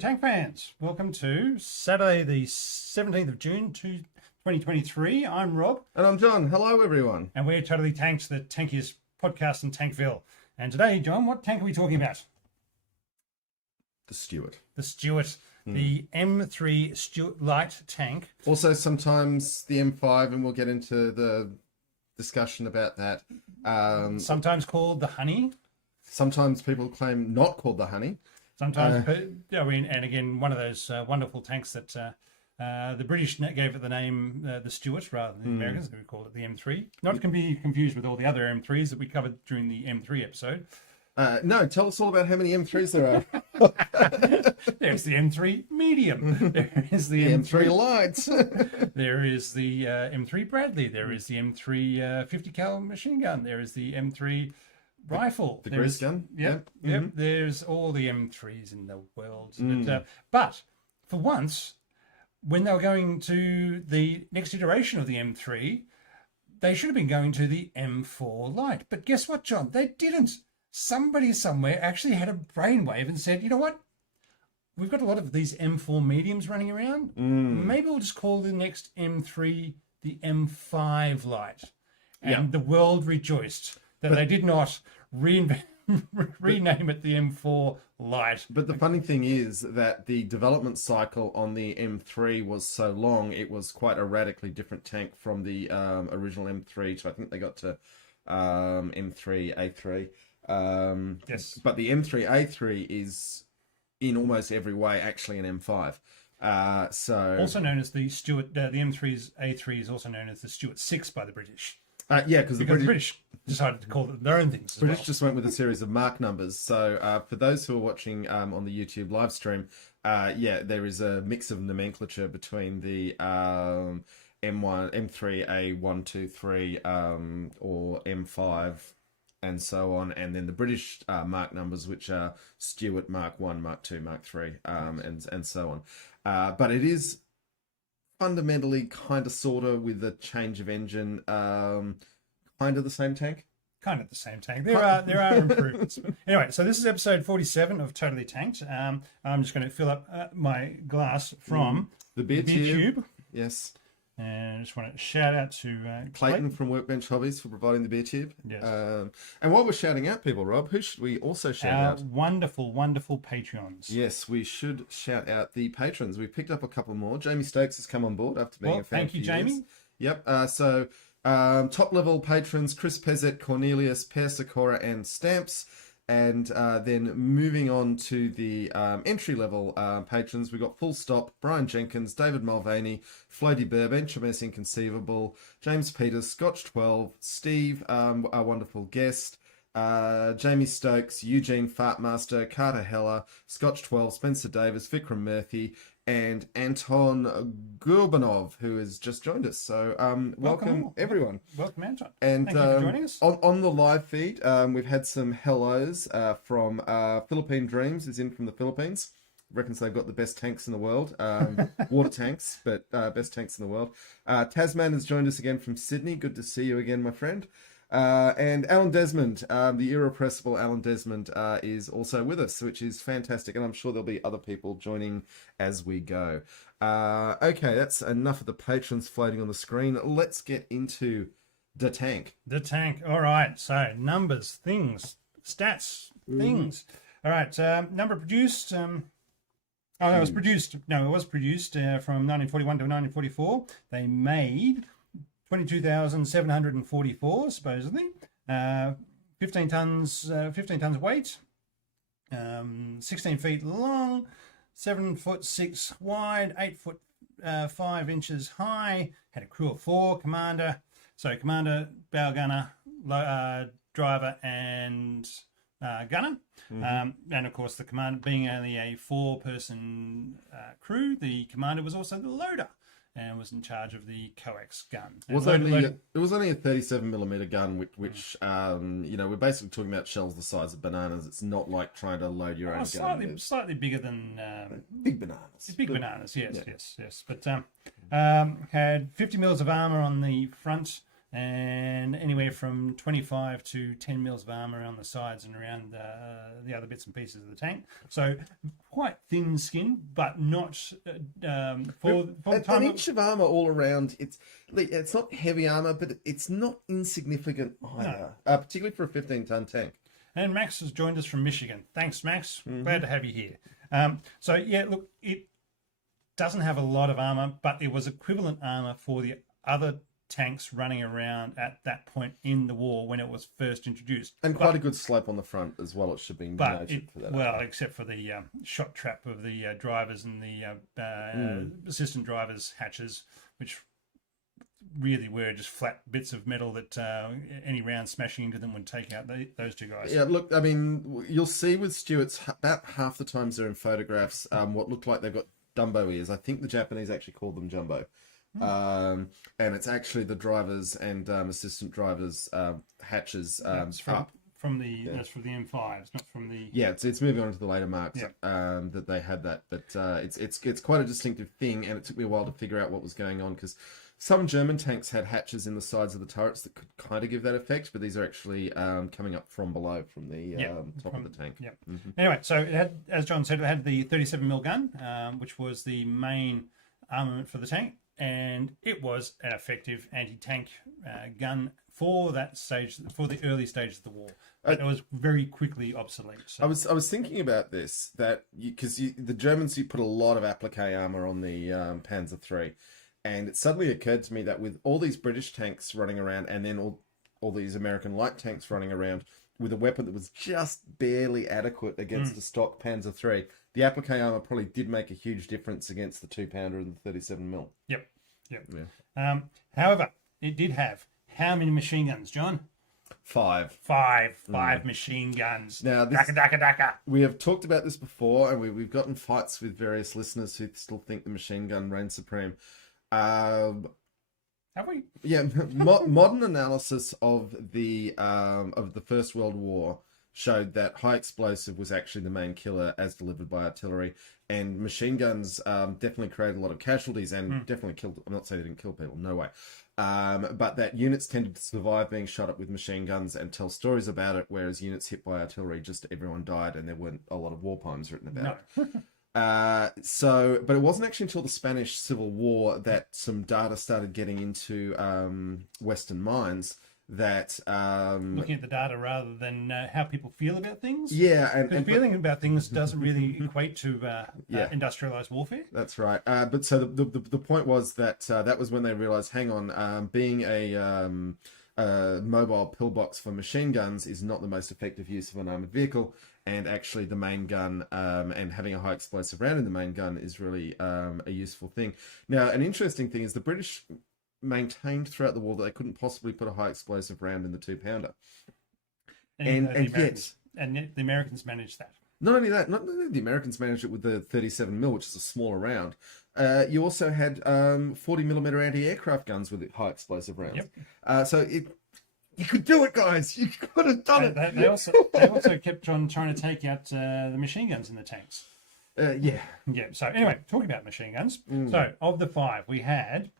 Tank fans. Welcome to Saturday the 17th of June 2023. I'm Rob. And I'm John. Hello, everyone. And we're Totally Tanks, the tankiest podcast in Tankville. And today, John, what tank are we talking about? The Stuart. The Stuart. The M3 Stuart Light Tank. Also, sometimes the M5, and we'll get into the discussion about that. Sometimes called the Honey. Sometimes people claim not called the Honey. Sometimes, and again, one of those wonderful tanks that the British gave it the name the Stuart rather than the Americans, who called it the M3. Not to be confused with all the other M3s that we covered during the M3 episode. No, tell us all about how many M3s there are. There's the M3 Medium. There is the M3 Lights. There is the M3 Bradley. There is the M3 50 cal machine gun. There is the M3 rifle. The grease gun. Yep. There's all the M3s in the world. But for once, when they were going to the next iteration of the M3, they should have been going to the M4 Light. But guess what, John? They didn't. Somebody somewhere actually had a brainwave and said, you know what? We've got a lot of these M4 mediums running around. Maybe we'll just call the next M3 the M5 Light. And the world rejoiced that they did not rename it the M4 Light. But the funny thing is that the development cycle on the M3 was so long, it was quite a radically different tank from the original M3. So I think they got to M3, A3. Yes. But the M3A3 is in almost every way actually an M5. So also known as the Stuart, the M3's A3 is also known as the Stuart 6 by the British. Because the British decided to call them their own things. British just went with a series of mark numbers. So for those who are watching on the YouTube live stream, there is a mix of nomenclature between the M1, M3, A1, 2, 3, or M5, and so on, and then the British mark numbers, which are Stuart Mark 1, Mark 2, Mark 3, and so on. But it is fundamentally kind of sort of with a change of engine, kind of the same tank. Kind of the same tank. There are improvements. But anyway, so this is episode 47 of Totally Tanked. I'm just going to fill up my glass from the beer tube. Yes. And I just want to shout out to Clayton from Workbench Hobbies for providing the beer tube. Yes. And while we're shouting out people, Rob, who should we also shout out? Wonderful, wonderful Patreons. Yes, we should shout out the patrons. We've picked up a couple more. Jamie Stokes has come on board after being a fan. Thank you, Jamie. Years. Yep. Top level patrons: Chris Pezzett, Cornelius, Per Sikora, and Stamps. And then moving on to the entry-level patrons, we've got Full Stop, Brian Jenkins, David Mulvaney, Floaty Burb, HMS Inconceivable, James Peters, Scotch 12, Steve, our wonderful guest, Jamie Stokes, Eugene Fartmaster, Carter Heller, Scotch 12, Spencer Davis, Vikram Murthy, and Anton Gurbanov, who has just joined us. So welcome everyone. Welcome, Anton. And thank you for joining us. On the live feed, we've had some hellos from Philippine Dreams is in from the Philippines. Reckons they've got the best tanks in the world. Water tanks, but best tanks in the world. Tasman has joined us again from Sydney. Good to see you again, my friend. And Alan Desmond, the irrepressible Alan Desmond, is also with us, which is fantastic. And I'm sure there'll be other people joining as we go. Okay, that's enough of the patrons floating on the screen. Let's get into the tank. The tank. All right. So numbers, things, stats, things. All right. Number produced. It was produced from 1941 to 1944. They made 22,744 supposedly, 15 tons weight, 16 feet long, 7'6" wide, 8'5" high. Had a crew of 4, commander, bow gunner, driver, and gunner. And of course, the commander being only a 4-person crew, the commander was also the loader and was in charge of the coax gun. It was only a 37mm gun, which we're basically talking about shells the size of bananas. It's not like trying to load your own gun. Slightly bigger than big bananas. Big bananas, yes. But had 50 mils of armor on the front, and anywhere from 25 to 10 mils of armor on the sides and around the other bits and pieces of the tank. So quite thin-skinned, but not for the time. An inch of armor all around. It's not heavy armor, but it's not insignificant either, particularly for a 15-ton tank. And Max has joined us from Michigan. Thanks, Max. Glad to have you here. So yeah, look, it doesn't have a lot of armor, but it was equivalent armor for the other tanks running around at that point in the war when it was first introduced. And quite a good slope on the front as well, it should be noted for that. Well, except for the shot trap of the drivers and the assistant drivers' hatches, which really were just flat bits of metal that any round smashing into them would take out those two guys. Yeah, look, I mean, you'll see with Stuart's, about half the times they're in photographs, what look like they've got Dumbo ears. I think the Japanese actually called them Jumbo. And it's actually the drivers and assistant drivers hatches up. From the that's from the M5s, not from the. Yeah, it's moving on to the later marks that they had that, but it's quite a distinctive thing, and it took me a while to figure out what was going on because some German tanks had hatches in the sides of the turrets that could kind of give that effect, but these are actually coming up from below, from the top of the tank. Yeah. Anyway, so it had, as John said, it had the 37mm gun, which was the main armament for the tank, and it was an effective anti-tank gun for that stage, for the early stage of the war. It was very quickly obsolete. So. I was thinking about this, that because the Germans, you put a lot of applique armor on the Panzer III, and it suddenly occurred to me that with all these British tanks running around, and then all these American light tanks running around with a weapon that was just barely adequate against the stock Panzer III, the applique armor probably did make a huge difference against the 2-pounder and the 37mm. Yep. Yeah. However, it did have how many machine guns, John? Five machine guns. Now, Daka. We have talked about this before, and we've gotten fights with various listeners who still think the machine gun reigns supreme. Have we? Yeah, modern analysis of the First World War showed that high explosive was actually the main killer as delivered by artillery, and machine guns definitely created a lot of casualties and definitely killed. I'm not saying they didn't kill people, no way. But that units tended to survive being shot up with machine guns and tell stories about it, whereas units hit by artillery, just everyone died and there weren't a lot of war poems written about it. But it wasn't actually until the Spanish Civil War that some data started getting into Western minds that looking at the data rather than how people feel about things. Yeah, and feeling about things doesn't really equate to industrialized warfare. That's right. But so the point was that that was when they realized, hang on, being a mobile pillbox for machine guns is not the most effective use of an armored vehicle, and actually the main gun and having a high explosive round in the main gun is really a useful thing. Now, an interesting thing is the British maintained throughout the war that they couldn't possibly put a high explosive round in the 2-pounder. And yet the Americans managed that. Not only that, not only the Americans managed it with the 37mm, which is a smaller round. You also had 40mm anti-aircraft guns with high explosive rounds. Yep. So you could do it, guys. You could have done it. They also kept on trying to take out the machine guns in the tanks. Yeah. So anyway, talking about machine guns. So of the 5, we had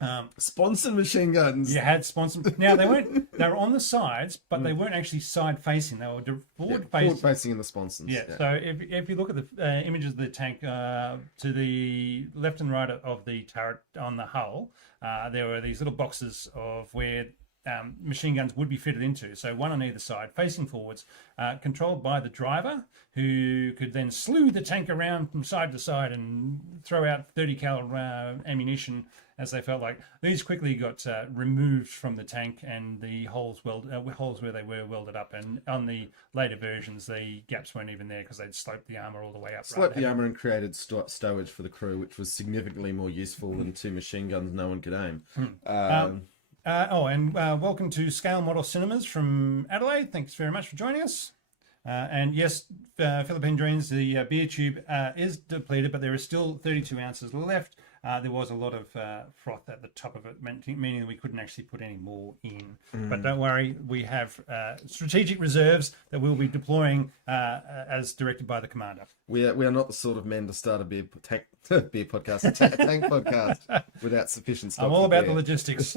Sponson machine guns. You had Sponson. Now they were on the sides, but they weren't actually side facing. They were forward facing. Forward facing in the Sponsons. Yeah. So if you look at the images of the tank to the left and right of the turret on the hull, there were these little boxes of where machine guns would be fitted into. So one on either side, facing forwards, controlled by the driver, who could then slew the tank around from side to side and throw out 30 cal ammunition as they felt like. These quickly got removed from the tank, and the holes where they were welded up. And on the later versions, the gaps weren't even there because they'd sloped the armor all the way up. Sloped the armor and created stowage for the crew, which was significantly more useful than 2 machine guns no one could aim. Welcome to Scale Model Cinemas from Adelaide. Thanks very much for joining us. And yes, Philippine Dreams, the beer tube is depleted, but there is still 32 ounces left. There was a lot of froth at the top of it, meaning that we couldn't actually put any more in. But don't worry, we have strategic reserves that we'll be deploying as directed by the commander. We are not the sort of men to start a beer podcast, a tank podcast without sufficient stock. I'm all about the logistics.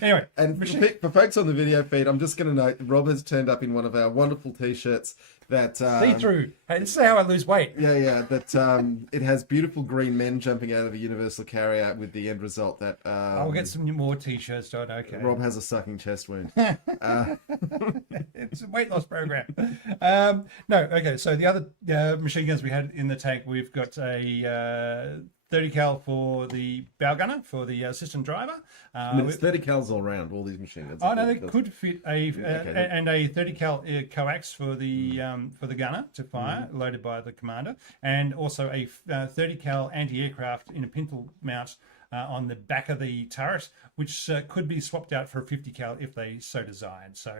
Anyway, And for folks on the video feed, I'm just going to note Rob has turned up in one of our wonderful t-shirts that see through. Hey, this is how I lose weight. Yeah, that it has beautiful green men jumping out of a universal carrier with the end result that I'll get some more t-shirts done. Okay. Rob has a sucking chest wound. It's a weight loss program. No, okay. So the other machine guns we had in the tank, we've got a 30 cal for the bow gunner for the assistant driver. It's 30 cals all round. All these machine guns. Oh no, they could fit and a 30 cal coax for the gunner to fire, loaded by the commander, and also a 30 cal anti-aircraft in a pintle mount on the back of the turret, which could be swapped out for a 50 cal if they so desired. So.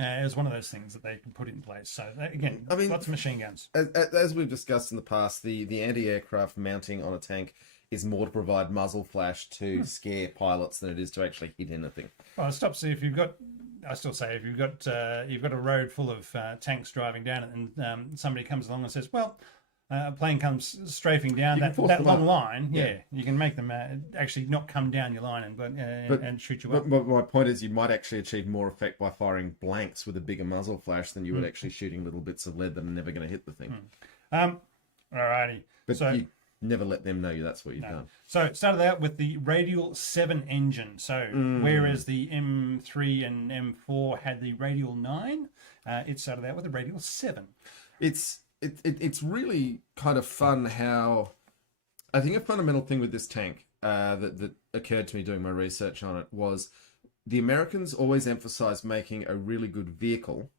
It was one of those things that they can put in place. So again, I mean, lots of machine guns. As we've discussed in the past, the anti-aircraft mounting on a tank is more to provide muzzle flash to scare pilots than it is to actually hit anything. Well, it stops if you've got. I still say if you've got a road full of tanks driving down it, and somebody comes along and says, "Well." A plane comes strafing down that long line. Yeah, you can make them actually not come down your line and shoot you up. But my point is, you might actually achieve more effect by firing blanks with a bigger muzzle flash than you would actually shooting little bits of lead that are never going to hit the thing. Alrighty. But so, you never let them know that's what you've done. So it started out with the Radial 7 engine. So whereas the M3 and M4 had the Radial 9, it started out with the Radial 7. It's really kind of fun how I think a fundamental thing with this tank that occurred to me doing my research on it was the Americans always emphasized making a really good vehicle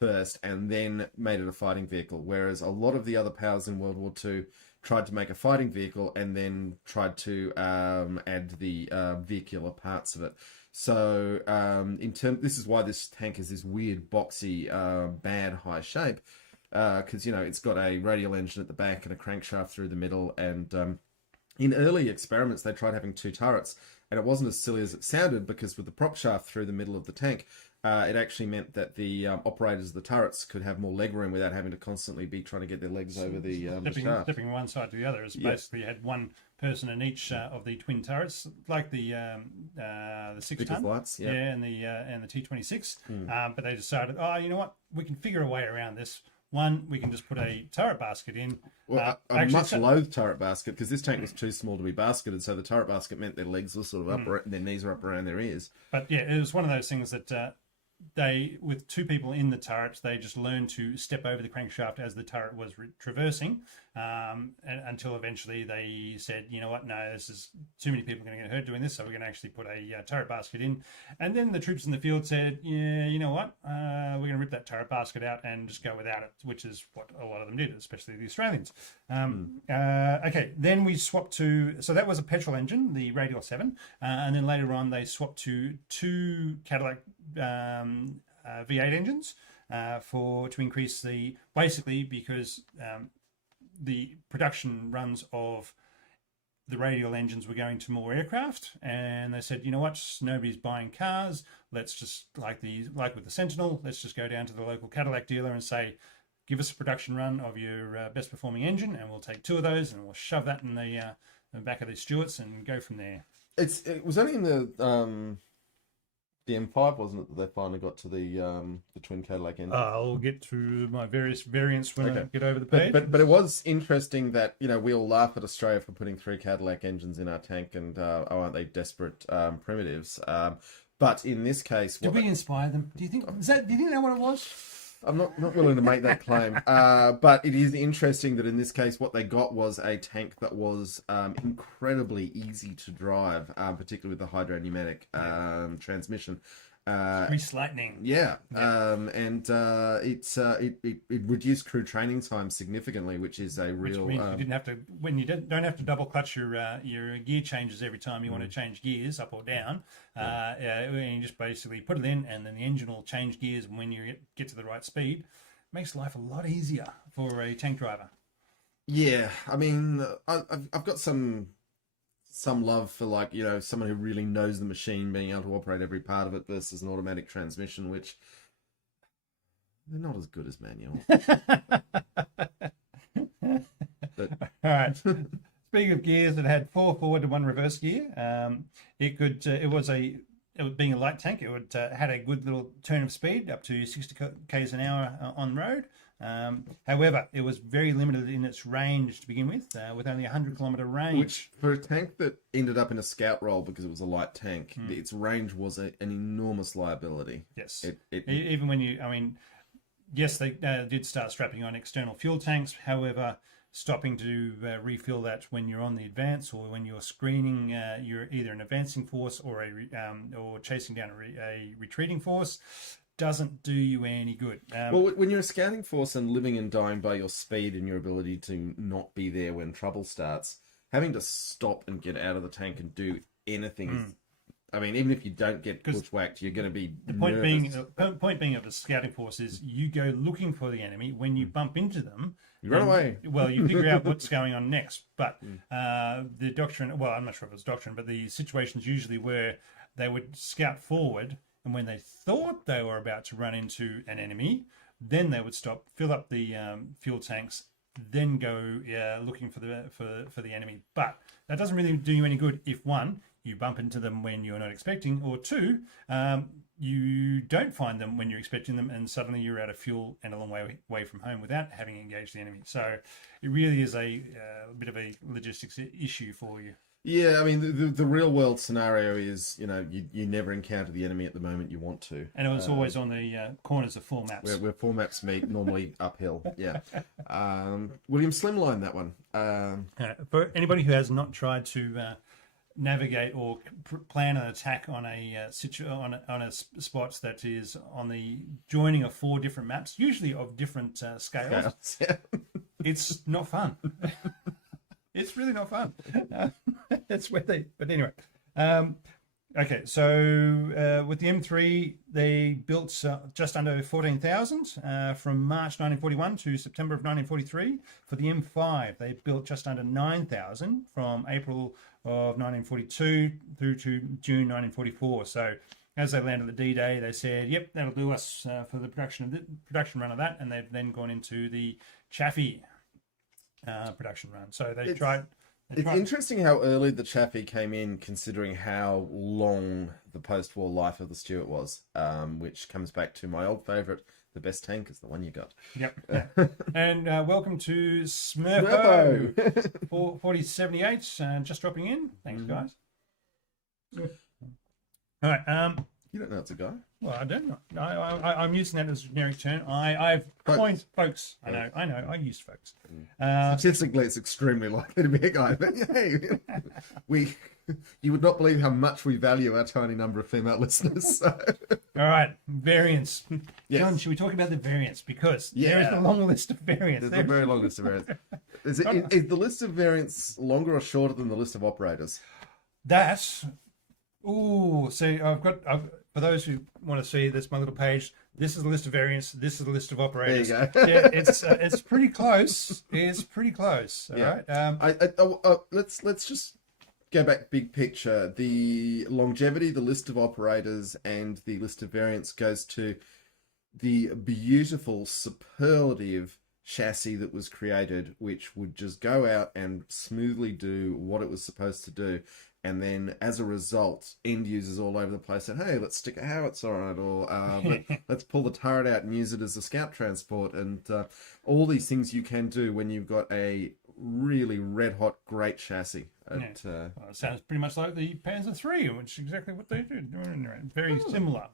first and then made it a fighting vehicle, whereas a lot of the other powers in World War II tried to make a fighting vehicle and then tried to add the vehicular parts of it. So this is why this tank is this weird boxy bad high shape. Because it's got a radial engine at the back and a crankshaft through the middle, and in early experiments they tried having two turrets, and it wasn't as silly as it sounded, because with the prop shaft through the middle of the tank, it actually meant that the operators of the turrets could have more leg room without having to constantly be trying to get their legs over the shaft. Stepping one side to the other. Basically, you had one person in each of the twin turrets, like the 6-ton, lights, and the T-26. But they decided, you know what, we can figure a way around this. One, we can just put a turret basket in. Well, a much loathed turret basket, because this tank was too small to be basketed, so the turret basket meant their legs were sort of up, their knees were up around their ears. But yeah, it was one of those things that with two people in the turret, they just learned to step over the crankshaft as the turret was traversing, until eventually they said, you know what, no, this is too many people going to get hurt doing this, so we're going to actually put a turret basket in. And then the troops in the field said, yeah, you know what, we're going to rip that turret basket out and just go without it, which is what a lot of them did, especially the Australians. Okay, then we swapped to, so that was a petrol engine, the Radial 7, and then later on they swapped to two Cadillac V8 engines to increase basically because the production runs of the radial engines were going to more aircraft, and they said, you know what, nobody's buying cars, let's just, like with the Sentinel, let's just go down to the local Cadillac dealer and say, give us a production run of your best performing engine, and we'll take two of those and we'll shove that in the back of the Stuarts and go from there. It was only in the M5, wasn't it, that they finally got to the twin Cadillac engine? I'll get to my various variants when I get over the page. But it was interesting that, we all laugh at Australia for putting three Cadillac engines in our tank, and aren't they desperate primitives? But in this case, did we inspire them? Do you think that what it was? I'm not willing to make that claim, but it is interesting that in this case, what they got was a tank that was incredibly easy to drive, particularly with the hydropneumatic transmission. Grease lightning. Yeah. And it reduced crew training time significantly, which is a real. Which means you didn't have to, when you don't have to double clutch your gear changes every time you want to change gears up or down. You just basically put it in, and then the engine will change gears when you get to the right speed. Makes life a lot easier for a tank driver. Yeah, I mean, I've got some love for, someone who really knows the machine, being able to operate every part of it versus an automatic transmission, which they're not as good as manual. All right. Speaking of gears, it had 4 forward and 1 reverse gear. Being a light tank, it would had a good little turn of speed, up to 60 k's an hour on the road. However, it was very limited in its range to begin with only a 100-kilometre range. Which, for a tank that ended up in a scout role because it was a light tank, its range was an enormous liability. Yes. It Yes, they did start strapping on external fuel tanks. However, stopping to refill that when you're on the advance or when you're screening, you're either an advancing force or or chasing down a retreating force, doesn't do you any good. Well, when you're a scouting force and living and dying by your speed and your ability to not be there when trouble starts, having to stop and get out of the tank and do anything is, I mean, even if you don't get bushwhacked, you're going to be the point being of a scouting force is you go looking for the enemy. When you bump into them, you run away. Well, you figure out what's going on next. But the doctrine, well, I'm not sure if it's doctrine, but the situations usually where they would scout forward, and when they thought they were about to run into an enemy, then they would stop, fill up the fuel tanks, then go looking for the enemy. But that doesn't really do you any good if, one, you bump into them when you're not expecting, or two, you don't find them when you're expecting them, and suddenly you're out of fuel and a long way away from home without having engaged the enemy. So it really is a bit of a logistics issue for you. Yeah, I mean, the real world scenario is, you never encounter the enemy at the moment you want to. And it was always on the corners of 4 maps. Where 4 maps meet, normally uphill, yeah. William Slimline, that one. For anybody who has not tried to navigate or plan an attack on a spot that is on the joining of 4 different maps, usually of different scales, yeah. It's not fun. It's really not fun. That's where but anyway. Okay, so with the M3, they built just under 14,000 from March 1941 to September of 1943. For the M5, they built just under 9,000 from April of 1942 through to June 1944. So as they landed the D-Day, they said, "Yep, that'll do us for the production run of that," and they've then gone into the Chaffee production run. So they tried. It's interesting how early the Chaffee came in, considering how long the post-war life of the Stuart was, which comes back to my old favourite, the best tank is the one you got. Yep. And welcome to Smurfo 4078, just dropping in. Thanks, guys. All right. You don't know it's a guy? Well, I don't know. I'm using that as a generic term. I've coined folks. I know. I use folks. Statistically, it's extremely likely to be a guy. But hey, you would not believe how much we value our tiny number of female listeners. So. All right, variants. Yes. John, should we talk about the variants? Because there is a long list of variants. There's a very long list of variants. Is the list of variants longer or shorter than the list of operators? See, for those who want to see this, my little page. This is the list of variants. This is the list of operators. There you go. Yeah, it's pretty close. It's pretty close. All right. Let's just go back big picture. The longevity, the list of operators, and the list of variants goes to the beautiful, superlative chassis that was created, which would just go out and smoothly do what it was supposed to do. And then, as a result, end users all over the place said, "Hey, let's stick a howitzer on it," or let's pull the turret out and use it as a scout transport. And all these things you can do when you've got a really red-hot, great chassis. It sounds pretty much like the Panzer III, which is exactly what they do. Very similar.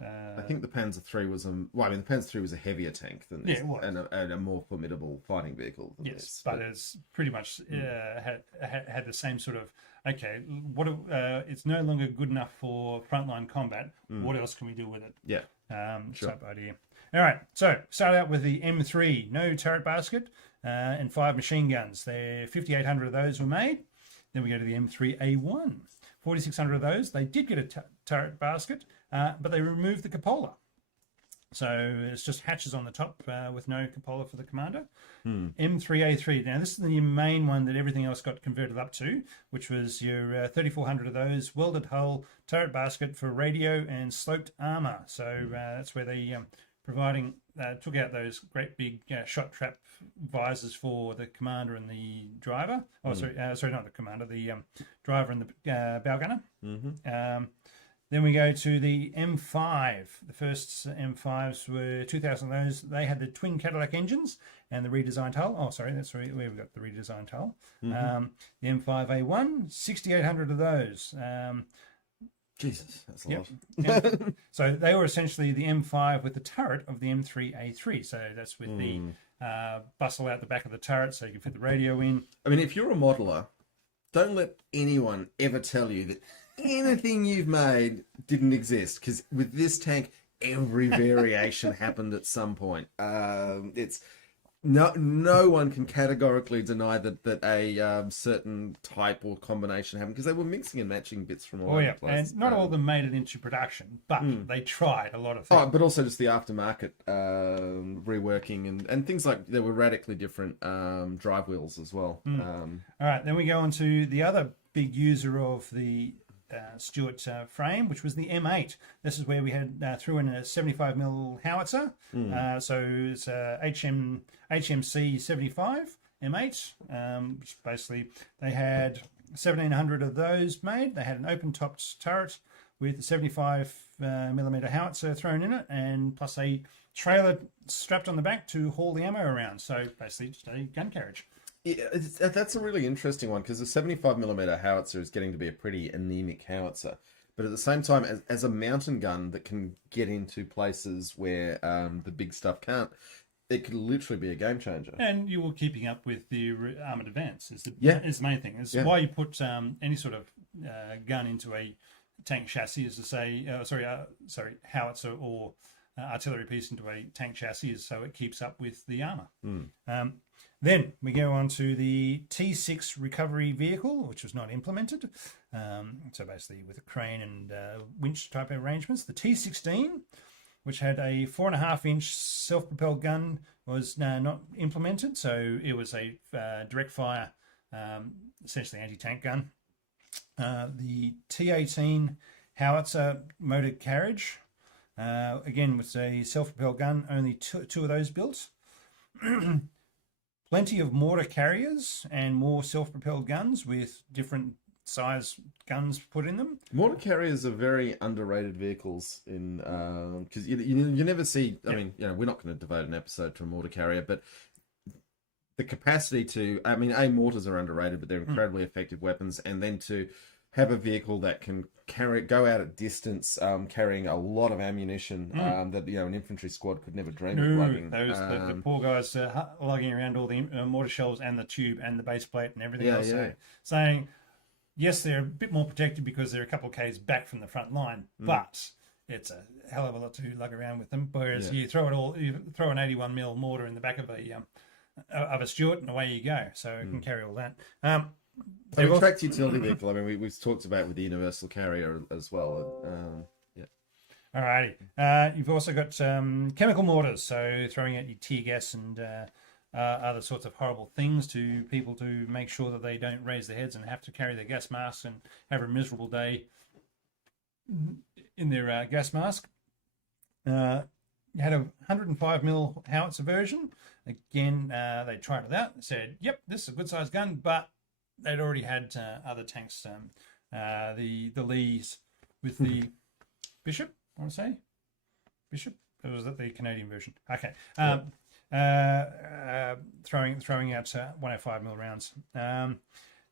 I think the Panzer III was the Panzer III was a heavier tank than this, and a more formidable fighting vehicle than this. But it's pretty much had the same sort of, it's no longer good enough for frontline combat. What else can we do with it? Yeah. Sure. Type idea. All right, so start out with the M3, no turret basket, and 5 machine guns. 5,800 of those were made. Then we go to the M3A1, 4,600 of those. They did get a turret basket, but they removed the cupola. So it's just hatches on the top with no cupola for the commander. M3A3. Now this is the main one that everything else got converted up to, which was your 3,400 of those, welded hull, turret basket for radio and sloped armor. So that's where they providing took out those great big shot trap visors for the commander and the driver. Oh, sorry, not the commander, the driver and the bow gunner. Then we go to the M5. The first M5s were 2,000 of those. They had the twin Cadillac engines and the redesigned hull. Oh, sorry, that's where we've got the redesigned hull. The M5A1, 6,800 of those. Jesus, that's a lot. So they were essentially the M5 with the turret of the M3A3. So that's with the bustle out the back of the turret so you can fit the radio in. I mean, if you're a modeler, don't let anyone ever tell you that anything you've made didn't exist, because with this tank, every variation happened at some point. It's no one can categorically deny that a certain type or combination happened, because they were mixing and matching bits from all over the place. And not all of them made it into production, but they tried a lot of things. Oh, but also just the aftermarket reworking and things like there were radically different drive wheels as well. All right, then we go on to the other big user of the Stuart frame, which was the M8. This is where we had threw in a 75mm howitzer. So it's HMC 75 M8, which basically they had 1,700 of those made. They had an open-topped turret with a 75mm howitzer thrown in it, and plus a trailer strapped on the back to haul the ammo around. So basically just a gun carriage. Yeah, that's a really interesting one, because the 75mm howitzer is getting to be a pretty anemic howitzer. But at the same time, as a mountain gun that can get into places where the big stuff can't, it could literally be a game changer. And you were keeping up with the armoured advance is the main thing. It's why you put any sort of gun into a tank chassis, is to say, howitzer or artillery piece into a tank chassis, is so it keeps up with the armour. Then we go on to the T6 recovery vehicle, which was not implemented. So basically with a crane and winch type of arrangements. The T16, which had a 4.5-inch self-propelled gun, was not implemented. So it was a direct fire, essentially anti-tank gun. The T18 howitzer motor carriage, again with a self-propelled gun, only two of those built. Plenty of mortar carriers and more self-propelled guns with different size guns put in them. Mortar carriers are very underrated vehicles in because you never see. I mean, we're not going to devote an episode to a mortar carrier, but the capacity to, I mean, mortars are underrated, but they're incredibly effective weapons, and then to have a vehicle that can go out at distance, carrying a lot of ammunition that an infantry squad could never dream of lugging. The poor guys lugging around all the mortar shells and the tube and the base plate and everything else. So, saying, yes, they're a bit more protected because they're a couple of k's back from the front line, but it's a hell of a lot to lug around with them. Whereas you throw an 81mm mortar in the back of a Stuart and away you go. So it can carry all that. A tracked utility vehicle. I mean, we've talked about with the universal carrier as well. Alrighty. You've also got chemical mortars, so throwing out your tear gas and other sorts of horrible things to people to make sure that they don't raise their heads and have to carry their gas masks and have a miserable day in their gas mask. You had a 105mm howitzer version. Again, they tried it out and said, yep, this is a good sized gun, but they'd already had other tanks, the Lees with the Bishop, I want to say. Bishop? Or was that the Canadian version? Okay. Throwing out 105mm rounds.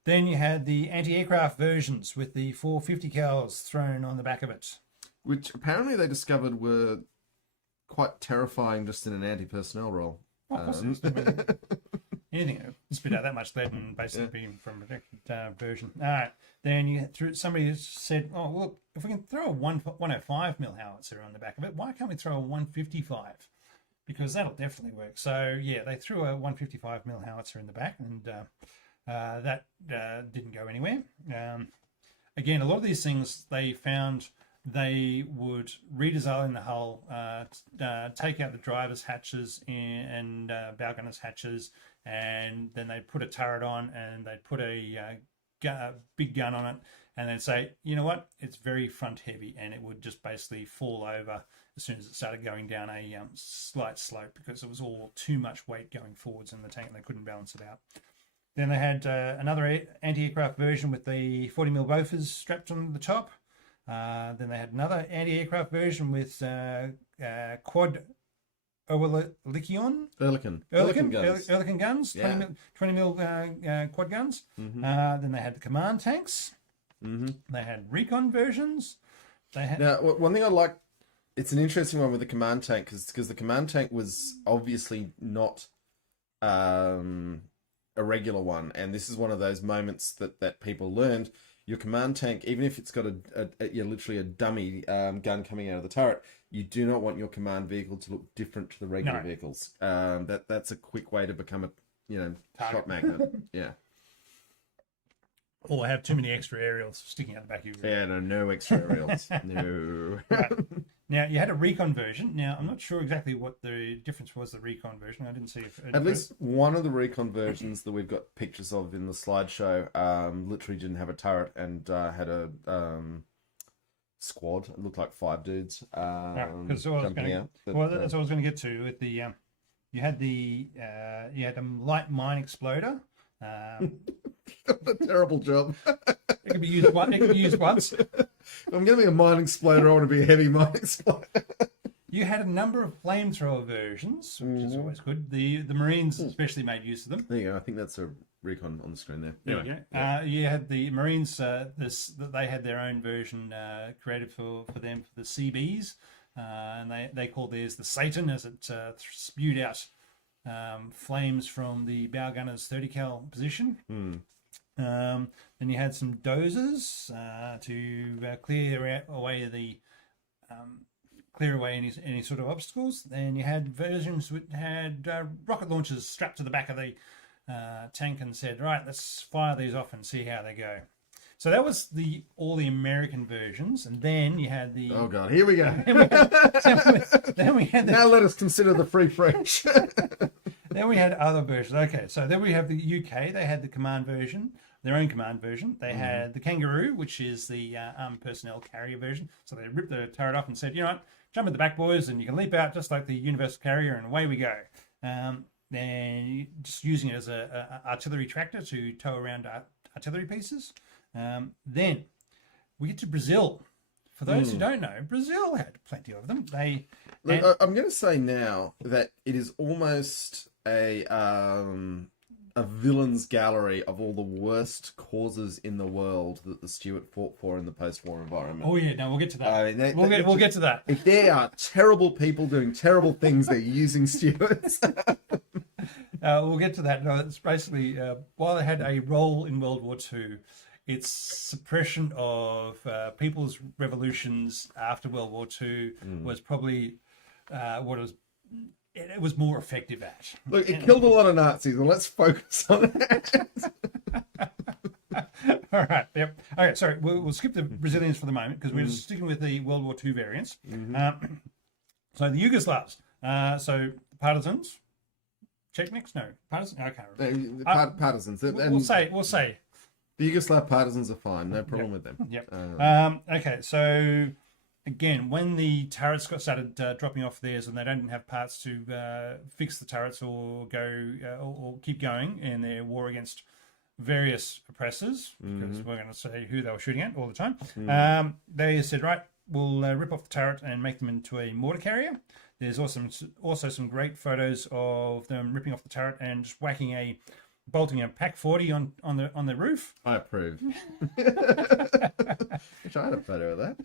Then you had the anti-aircraft versions with the 450 cals thrown on the back of it. Which apparently they discovered were quite terrifying just in an anti-personnel role. Oh, of course it is. Anything that spit out that much lead and basically being from a protected version. All right. Then somebody said, oh, look, if we can throw a 105mm howitzer on the back of it, why can't we throw a 155? Because that'll definitely work. So, yeah, they threw a 155mm howitzer in the back, and that didn't go anywhere. Again, a lot of these things they found they would redesign the hull, take out the driver's hatches and bow gunner's hatches, and then they'd put a turret on and they'd put a big gun on it, and they'd say, you know what, it's very front heavy, and it would just basically fall over as soon as it started going down a slight slope, because it was all too much weight going forwards in the tank and they couldn't balance it out. Then they had another anti-aircraft version with the 40mm Bofors strapped on the top. Then they had another anti-aircraft version with quad Oerlikon guns, Yeah. 20 mil quad guns. Then they had the command tanks. They had recon versions. They had Now, one thing I like, it's an interesting one with the command tank, because the command tank was obviously not a regular one, and this is one of those moments that people learned. Your command tank, even if it's got literally a dummy gun coming out of the turret, you do not want your command vehicle to look different to the regular vehicles. That's a quick way to become a shot magnet. Yeah. Or have too many extra aerials sticking out the back of your Yeah, no extra aerials. No. Right. Now, you had a recon version. Now, I'm not sure exactly what the difference was, the recon version. I didn't see if... At least one of the recon versions that we've got pictures of in the slideshow literally didn't have a turret and had a squad. It looked like 5 dudes jumping out. That's what I was going to get to. With the you had a light mine exploder. A terrible job. It could be used once. If I'm going to be a mine exploder, I want to be a heavy mine exploder. You had a number of flamethrower versions, which is always good. The Marines especially made use of them. There you go. I think that's a recon on the screen there. Anyway, you had the Marines. They had their own version created for them, for the CBs, and they called theirs the Satan, as it spewed out flames from the bow gunner's 30 cal position. Then you had some dozers to clear away any sort of obstacles. Then you had versions which had rocket launchers strapped to the back of the tank and said, right, let's fire these off and see how they go. So that was all the American versions, and then you had the... Oh God, here we go. then we had now let us consider the Free French. Then we had other versions. Okay, so then we have the UK. They had the command version, their own command version. They had the Kangaroo, which is the armed personnel carrier version. So they ripped the turret off and said, you know what, jump at the back, boys, and you can leap out just like the universal carrier, and away we go. Then just using it as a artillery tractor to tow around artillery pieces. Then we get to Brazil. For those who don't know, Brazil had plenty of them. I'm going to say now that it is almost a villain's gallery of all the worst causes in the world that the Stuart fought for in the post-war environment. Oh yeah, no, we'll get to that. We'll get to that. If there are terrible people doing terrible things, they're using Stuarts. We'll get to that. No, it's basically while they had a role in World War II, its suppression of people's revolutions after World War II was probably what it was more effective at. Look, it killed a lot of Nazis, and let's focus on that. All right. Yep. Okay. Sorry. We'll skip the Brazilians for the moment because we're sticking with the World War II variants. So the Yugoslavs. So partisans. Chechniks? No. Partisans? I can't remember. Partisans. We'll say. The Yugoslav partisans are fine. No problem with them. Yep. Okay. So again, when the turrets started dropping off theirs and they don't have parts to fix the turrets or go or keep going in their war against various oppressors, because we're going to say who they were shooting at all the time, they said, right, we'll rip off the turret and make them into a mortar carrier. There's also some great photos of them ripping off the turret and just bolting a Pack 40 on the roof. I approve. Wish I had a photo of that.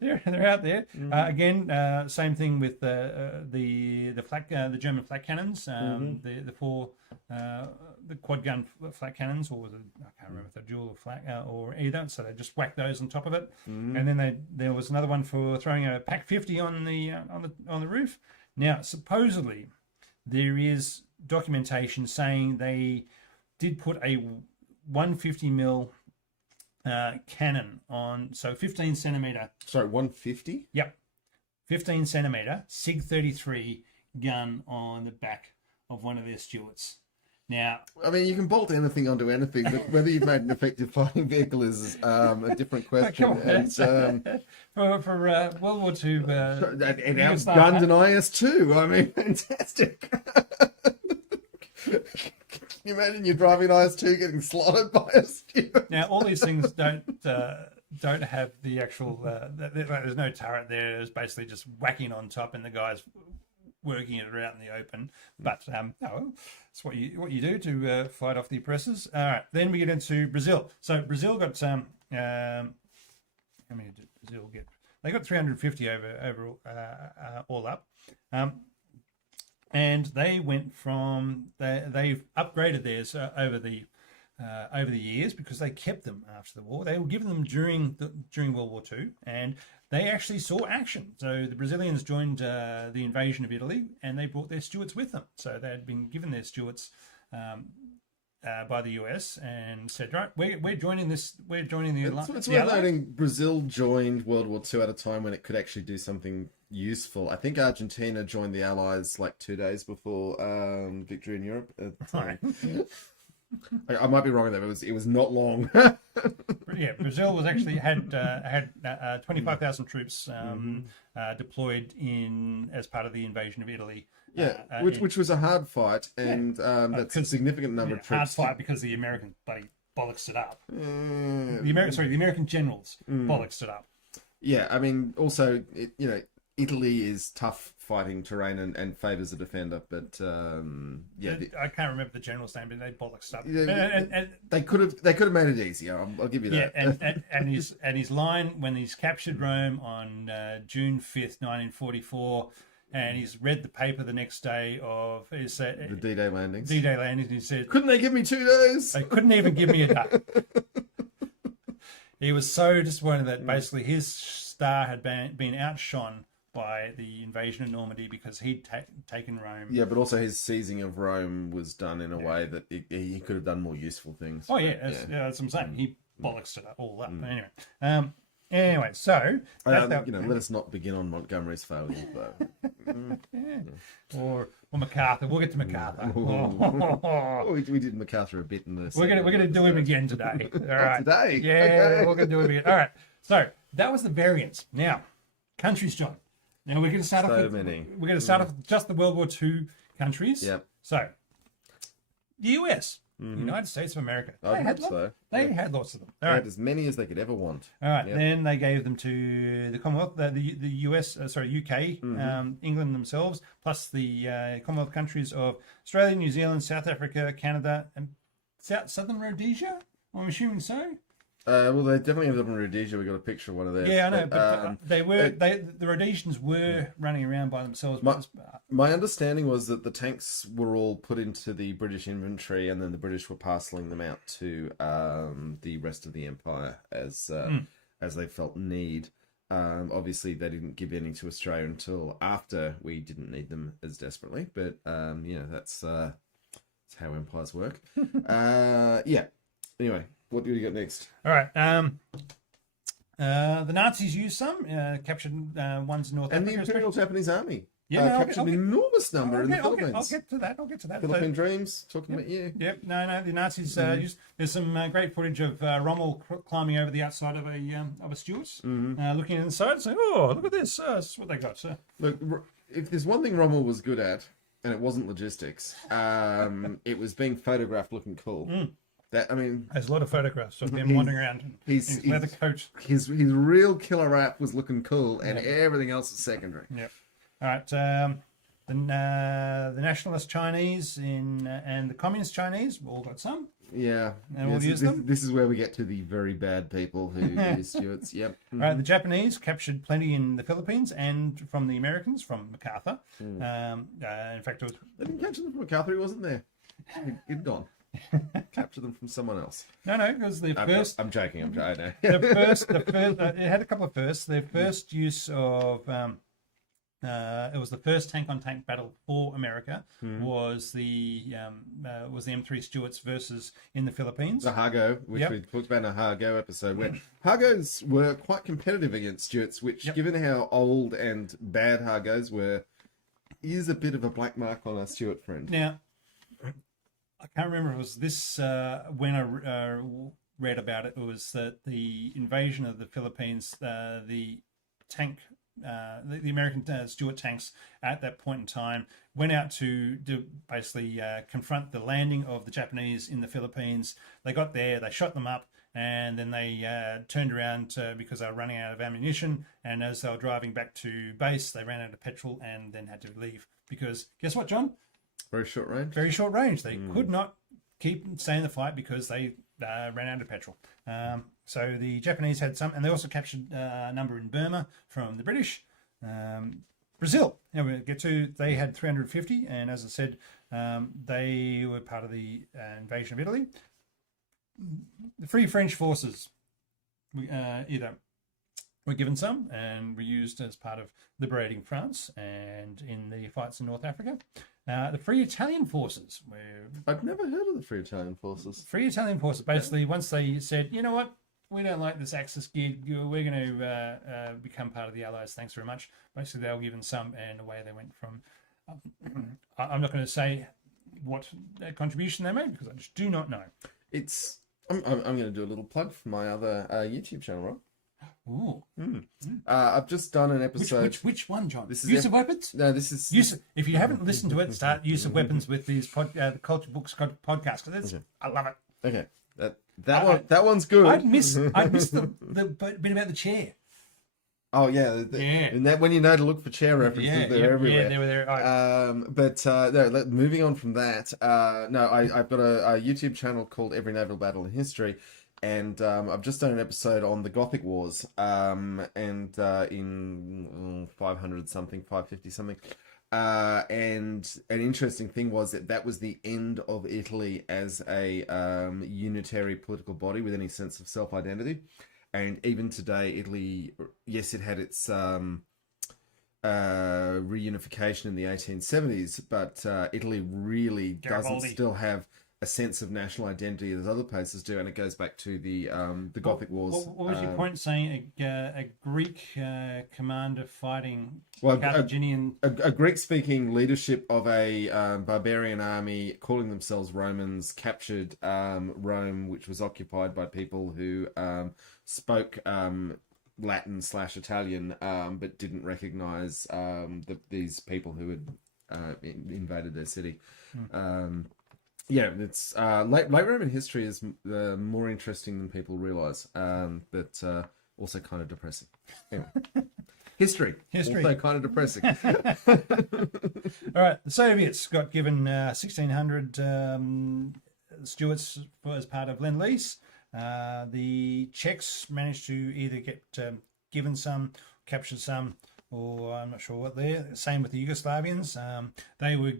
They're out there. Again, same thing with the German flak cannons, the four the quad gun flak cannons, or I can't remember if they're dual flak or either. So they just whacked those on top of it, and then there was another one for throwing a Pack 50 on the roof. Now, supposedly, there is documentation saying they did put a 150mm cannon on, so 15 centimeter. Sorry, 150? Yep, 15 centimeter SIG 33 gun on the back of one of their Stuarts. Now, I mean, you can bolt anything onto anything, but whether you've made an effective fighting vehicle is a different question. And for World War II, it you can start outgunned an IS-2. I mean, fantastic. Can you imagine you're driving an IS-2 getting slaughtered by a Stuart? Now, all these things don't have the actual. There's no turret there. It's basically just whacking on top, and the guys working it out in the open. But no, it's what you do to fight off the oppressors. All right, then we get into Brazil. So Brazil got how many did Brazil get? They got 350 over all up. And they went from they've upgraded theirs over the years because they kept them after the war. They were given them during World War II, and they actually saw action. So the Brazilians joined the invasion of Italy, and they brought their Stuarts with them. So they had been given their Stuarts by the US and said, right, we're joining this. We're joining the alliance. It's worth noting Brazil joined World War II at a time when it could actually do something useful. I think Argentina joined the Allies like 2 days before victory in Europe. I might be wrong there. It was not long. Yeah, Brazil was actually had 25,000 troops deployed as part of the invasion of Italy. Yeah, which was a hard fight, and that's a significant number of troops. Hard fight because the Americans bloody bollocks it up. The American generals bollocks it up. Yeah, I mean, also, Italy is tough fighting terrain and favours a defender, but I can't remember the general's name, but they bollocks up. And they could have made it easier. I'll give you that. Yeah, and his line when he's captured Rome on June 5th, 1944, and he's read the paper the next day of the D-Day landings. D-Day landings, and he said, "Couldn't they give me 2 days? They couldn't even give me a day." He was so disappointed that basically his star had been outshone by the invasion of Normandy because he'd taken Rome. Yeah, but also his seizing of Rome was done in a way that he could have done more useful things. Oh yeah, that's what I'm saying. He bollocks it all up. But anyway, so let us not begin on Montgomery's failure, or MacArthur. We'll get to MacArthur. We did MacArthur a bit in this. We're gonna do him again today. All right, today. Yeah, okay. We're gonna do him again. All right. So that was the variants. Now, countries, John. Now we're going to start off with many. We're going to start off with just the World War II countries. Yep. So the US, United States of America. I hope so. They had lots of them. They had as many as they could ever want. All right. Yep. Then they gave them to the Commonwealth, the US, UK, England themselves, plus the Commonwealth countries of Australia, New Zealand, South Africa, Canada, and Southern Rhodesia. I'm assuming so. Well, they definitely have them in Rhodesia. We got a picture of one of theirs. Yeah, I know, but the Rhodesians were running around by themselves. My understanding was that the tanks were all put into the British inventory, and then the British were parceling them out to the rest of the empire as they felt need. Obviously, they didn't give any to Australia until after we didn't need them as desperately. But that's how empires work. Anyway. What do you got next? All right. The Nazis used some, captured ones in North Africa. And the Imperial Japanese Army captured an okay. enormous number in the Philippines. I'll get to that. Philippine Dreams, talking about you. Yep. No, the Nazis used... There's some great footage of Rommel climbing over the outside of a Stuart, looking inside and saying, oh, look at this. This is what they got. So. Look, if there's one thing Rommel was good at, and it wasn't logistics, it was being photographed looking cool. There's a lot of photographs of him wandering around in his leather coat. His real killer app was looking cool, and everything else is secondary. Yep. All right. The nationalist Chinese and the communist Chinese all got some. Yeah. And we'll use them. This is where we get to the very bad people who use Stuarts. Yep. All right. The Japanese captured plenty in the Philippines and from the Americans, from MacArthur. In fact, they didn't capture them from MacArthur. He wasn't there. He'd gone. Capture them from someone else. No, because the first. I'm joking. I know. the first. It had a couple of firsts. The first use of it was the first tank-on-tank battle for America. Was the M3 Stuarts versus in the Philippines. The Hargo, which we talked about in a Hargo episode, where Hargos were quite competitive against Stuarts, which, given how old and bad Hargos were, is a bit of a black mark on our Stuart friend. Now, I can't remember if it was this when I read about it. It was that the invasion of the Philippines, the tank, the American Stuart tanks at that point in time went out to basically confront the landing of the Japanese in the Philippines. They got there, they shot them up, and then they turned around because they were running out of ammunition. And as they were driving back to base, they ran out of petrol and then had to leave because guess what, John? Very short range. Very short range. They could not stay in the fight because they ran out of petrol. So the Japanese had some, and they also captured a number in Burma from the British. Brazil, we'll get to, they had 350, and as I said, they were part of the invasion of Italy. The Free French forces either were given some and were used as part of liberating France and in the fights in North Africa. The Free Italian forces were... I've never heard of the Free Italian forces. Free Italian forces, basically, once they said, you know what, we don't like this Axis gig, we're going to become part of the Allies, thanks very much. Basically, they were given some, and away they went from... I'm not going to say what contribution they made, because I just do not know. I'm going to do a little plug for my other YouTube channel, Rob. Ooh. I've just done an episode. Which one, John? This is Use of Weapons? No, this is If you haven't listened to it, start Use of Weapons with these the Culture Books podcast. Because I love it. Okay, that one's good. I'd miss the bit about the chair. Oh yeah, and that when you know to look for chair references, they're everywhere. Yeah, they were there. No, moving on from that. I've got a YouTube channel called Every Naval Battle in History, and I've just done an episode on the Gothic Wars, and in 500 something, 550 something. And an interesting thing was that was the end of Italy as a unitary political body with any sense of self-identity. And even today, Italy, yes, it had its reunification in the 1870s, but Italy really doesn't still have a sense of national identity as other places do, and it goes back to the Gothic Wars. What was your point saying? A Greek commander fighting Carthaginian... A Greek-speaking leadership of a barbarian army calling themselves Romans captured Rome, which was occupied by people who spoke Latin/Italian, but didn't recognize these people who had invaded their city. Yeah, it's late Roman history is more interesting than people realize, but also kind of depressing. Anyway, history, also kind of depressing. All right, the Soviets got given 1,600 Stuarts as part of Lend-Lease. The Czechs managed to either get given some, captured some, or I'm not sure what they're. Same with the Yugoslavians. They were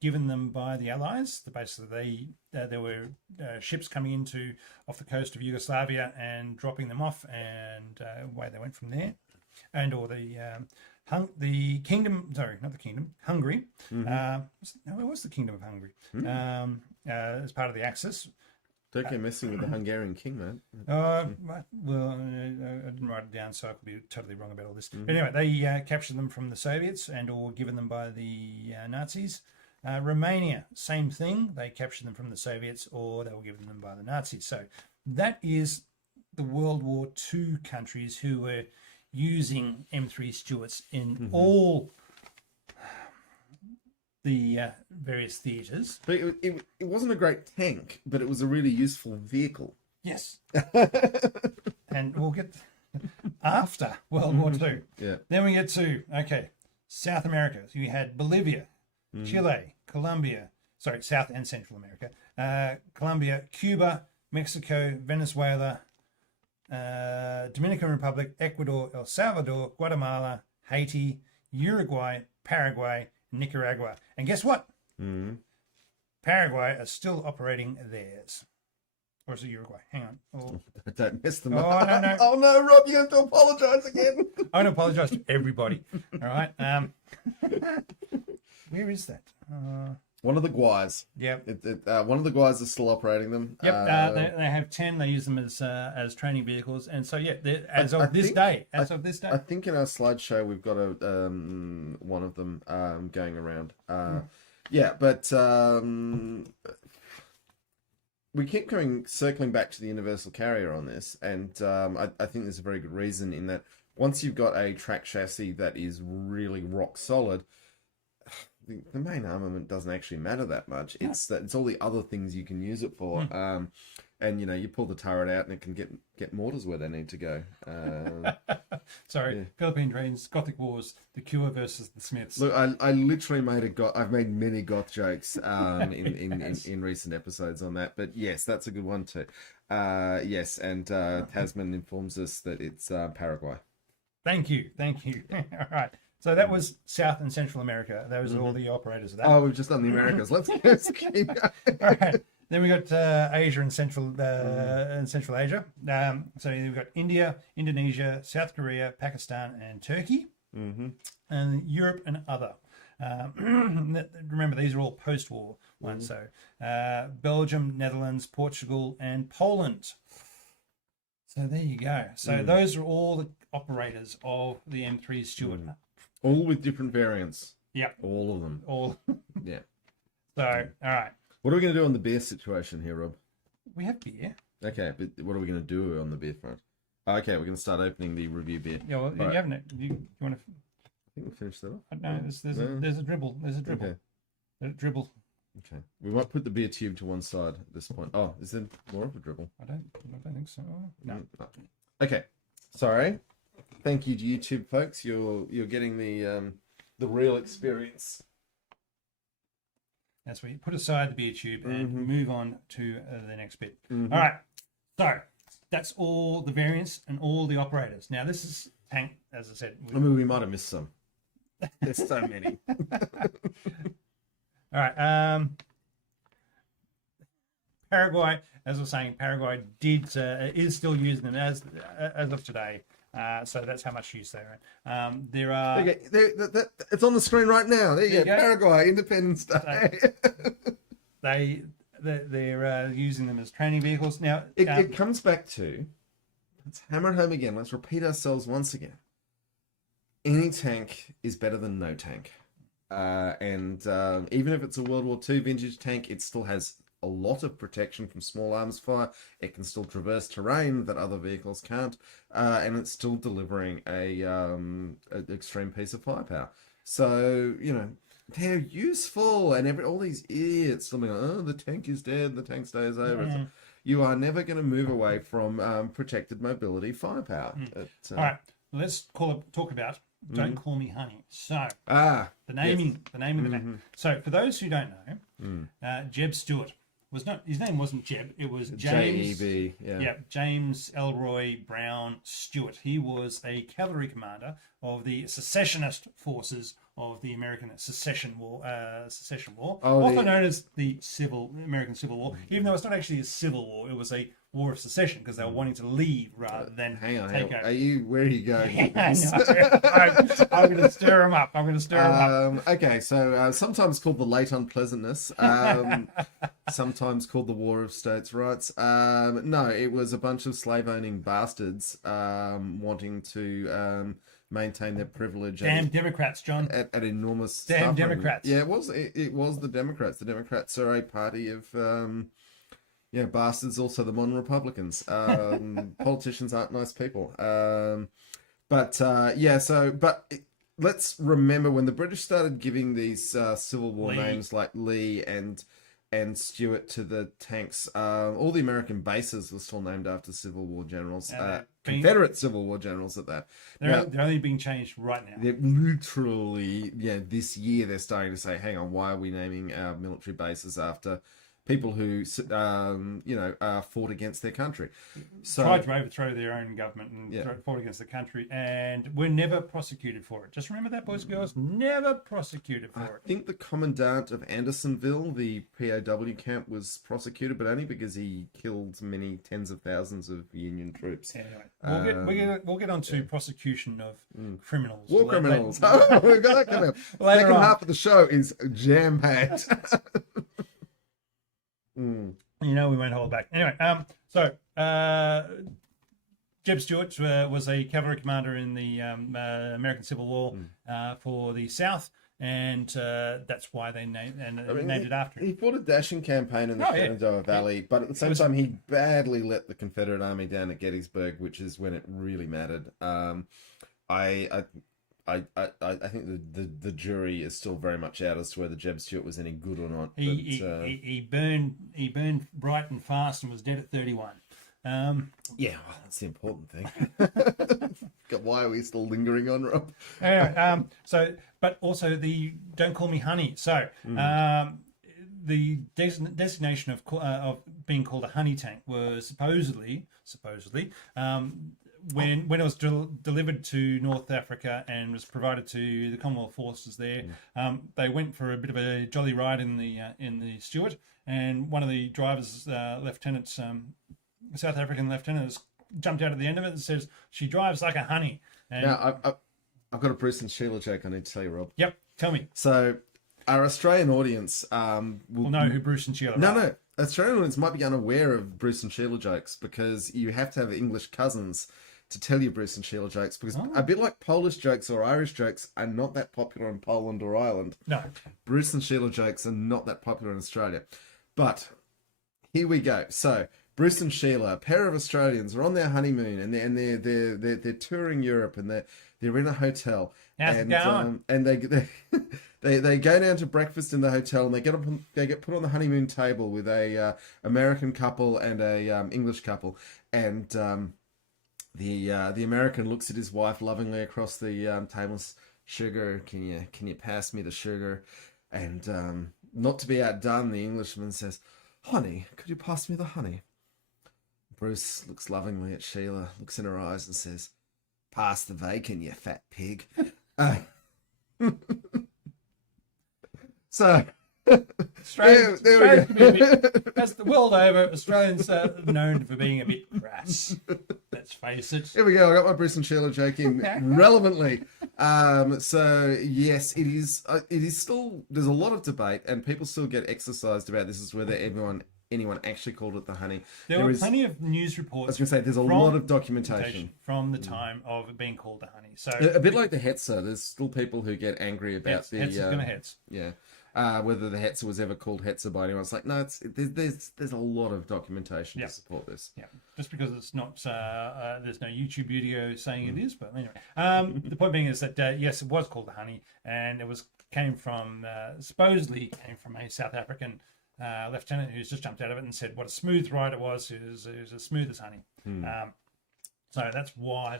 given them by the Allies. Basically, there were ships coming off the coast of Yugoslavia and dropping them off, and away they went from there. And or the kingdom, sorry, not the kingdom, Hungary. It was the Kingdom of Hungary as part of the Axis. Don't get messing with the Hungarian king, man. Well, I didn't write it down, so I could be totally wrong about all this. But anyway, they captured them from the Soviets and or given them by the Nazis. Romania, same thing. They captured them from the Soviets or they were given them by the Nazis. So that is the World War II countries who were using M3 Stuarts in all the various theatres. But it wasn't a great tank, but it was a really useful vehicle. Yes. And we'll get after World War II. Yeah. Then we get to, South America. So you had Bolivia, Chile, Colombia, South and Central America, Colombia, Cuba, Mexico, Venezuela, Dominican Republic, Ecuador, El Salvador, Guatemala, Haiti, Uruguay, Paraguay, Nicaragua. And guess what? Paraguay are still operating theirs. Or is it Uruguay? Hang on. Oh. Don't mess them up. No. Oh, no, Rob, you have to apologise again. I'm going to apologise to everybody. All right. Where is that? One of the Guais. Yep. One of the Guais is still operating them. Yep. They have 10. They use them as training vehicles. And so, as of this day. I think in our slideshow, we've got one of them going around. Yeah, but we keep circling back to the universal carrier on this, and I think there's a very good reason in that once you've got a track chassis that is really rock solid, the main armament doesn't actually matter that much. It's all the other things you can use it for. And you pull the turret out and it can get mortars where they need to go. Sorry, Philippine Dreams, Gothic Wars, The Cure versus the Smiths. Look, I literally I've made many goth jokes in recent episodes on that, but yes, that's a good one too. Yes, and Tasman informs us that it's Paraguay. Thank you. All right. So that was South and Central America. Those are all the operators of that. Oh, we've just done the Americas. Let's keep going. All right. Then we got Asia and Central Asia. So we've got India, Indonesia, South Korea, Pakistan, and Turkey, and Europe and other. Remember, these are all post-war ones. So Belgium, Netherlands, Portugal, and Poland. So there you go. So those are all the operators of the M3 Stuart. All with different variants. Yeah. All of them. All. Yeah. So, all right. What are we going to do on the beer situation here, Rob? We have beer. Okay, but what are we going to do on the beer front? Okay, we're going to start opening the review beer. Yeah, well, you haven't. You want to? I think we'll finish that off. No, there's a dribble. There's a dribble. Okay. There's a dribble. Okay. We might put the beer tube to one side at this point. Oh, is there more of a dribble? I don't think so. No. Okay. Sorry. Thank you to YouTube folks. You're getting the real experience. That's where you put aside the beer tube and move on to the next bit. Mm-hmm. All right. So that's all the variants and all the operators. Now this is tank, as I said. I mean, we might have missed some. There's so many. All right. Paraguay, as I was saying, Paraguay is still using them as of today. So that's how much use they're in. There are. Okay, it's on the screen right now. There you go. Paraguay, Independence Day. They're using them as training vehicles now. It comes back to, let's hammer it home again. Let's repeat ourselves once again. Any tank is better than no tank. And even if it's a World War II vintage tank, it still has a lot of protection from small arms fire. It can still traverse terrain that other vehicles can't, and it's still delivering an extreme piece of firepower. So they're useful, and all these idiots still being like, oh, the tank is dead, the tank stays over. So you are never going to move away from protected mobility firepower. All right, let's talk about. Don't call me honey. So the naming of the tank. So for those who don't know, Jeb Stuart was not. His name wasn't Jeb. It was James. J-E-B. Yeah. James Elroy Brown Stuart. He was a cavalry commander of the secessionist forces of the American Secession War. Also known as the American Civil War. Even though it's not actually a civil war, it was a war of secession because they were wanting to leave rather than take over. Where are you going? I'm going to stir them up. Okay, so sometimes called the late unpleasantness, sometimes called the War of States' Rights. No, it was a bunch of slave-owning bastards wanting to maintain their privilege. Damn Democrats, John. At enormous Damn suffering. Democrats. Yeah, it was the Democrats. The Democrats are a party of bastards. Also the modern Republicans. Politicians aren't nice people. Let's remember when the British started giving these Civil War names like Lee and Stuart to the tanks. All the American bases were still named after Civil War generals, Confederate Civil War generals at that. They're only being changed right now. They're literally, this year they're starting to say, hang on, why are we naming our military bases after people who, fought against their country? So, tried to overthrow their own government and fought against the country, and were never prosecuted for it. Just remember that, boys and girls, never prosecuted for it. I think the commandant of Andersonville, the POW camp, was prosecuted, but only because he killed many tens of thousands of Union troops. Anyway, we'll get on to prosecution of criminals. War criminals. Oh, we've got that coming up. Second half of the show is jam-packed. We won't hold back. Anyway, Jeb Stuart was a cavalry commander in the American Civil War for the South. and that's why they named it after him. He fought a dashing campaign in the Oh, yeah. Shenandoah Valley, but at the same time, he badly let the Confederate Army down at Gettysburg, which is when it really mattered. I think the jury is still very much out as to whether Jeb Stuart was any good or not. He burned bright and fast and was dead at 31. Yeah, well, that's the important thing. Why are we still lingering on, Rob? Anyway, but also the "Don't Call Me Honey." So the designation of being called a honey tank was supposedly when it was delivered to North Africa and was provided to the Commonwealth forces there. They went for a bit of a jolly ride in the Stuart, and one of the drivers, lieutenants. South African lieutenant has jumped out at the end of it and says she drives like a honey. And now, I've got a Bruce and Sheila joke I need to tell you, Rob. Yep, tell me. So, our Australian audience will know who Bruce and Sheila are. No. Australian audience might be unaware of Bruce and Sheila jokes because you have to have English cousins to tell you Bruce and Sheila jokes, because a bit like Polish jokes or Irish jokes are not that popular in Poland or Ireland. No. Bruce and Sheila jokes are not that popular in Australia. But here we go. So, Bruce and Sheila, a pair of Australians, are on their honeymoon, and they're touring Europe, and they're in a hotel. How's it going? And they go down to breakfast in the hotel, and they get put on the honeymoon table with a American couple and a English couple, and the American looks at his wife lovingly across the table and says, "Sugar, can you pass me the sugar?" And not to be outdone, the Englishman says, "Honey, could you pass me the honey?" Bruce looks lovingly at Sheila, looks in her eyes and says, "Pass the bacon, you fat pig." So, Australians, there we as the world over, Australians are known for being a bit crass. Let's face it. Here we go. I got my Bruce and Sheila joking relevantly. So yes, it is still, there's a lot of debate, and people still get exercised about this, is whether anyone actually called it the honey. There were plenty of news reports. I was going to say, there's a lot of documentation from the time of it being called the honey. So a bit like the Hetzer, there's still people who get angry about Hetzer's gonna Hetz. Yeah. Whether the Hetzer was ever called Hetzer by anyone. It's like, no, there's a lot of documentation to support this. Yeah, just because it's not, there's no YouTube video saying it is, but anyway. The point being is that, yes, it was called the honey, and it supposedly came from a South African lieutenant who's just jumped out of it and said what a smooth ride it was. It was as smooth as honey. So that's why.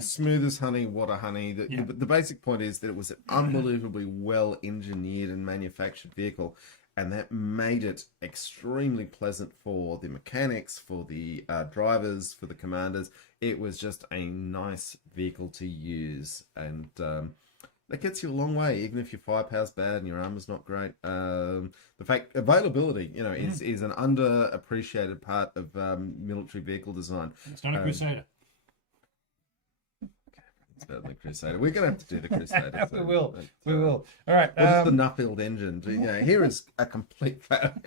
Smooth as honey, what a honey. The basic point is that it was an unbelievably well-engineered and manufactured vehicle, and that made it extremely pleasant for the mechanics, for the drivers, for the commanders. It was just a nice vehicle to use, and that gets you a long way, even if your firepower's bad and your armor's not great. The fact availability, is an underappreciated part of military vehicle design. It's not a Crusader. It's better than Crusader. We're going to have to do the Crusader. We will. All right. What is the Nuffield engine? Here is a complete failure.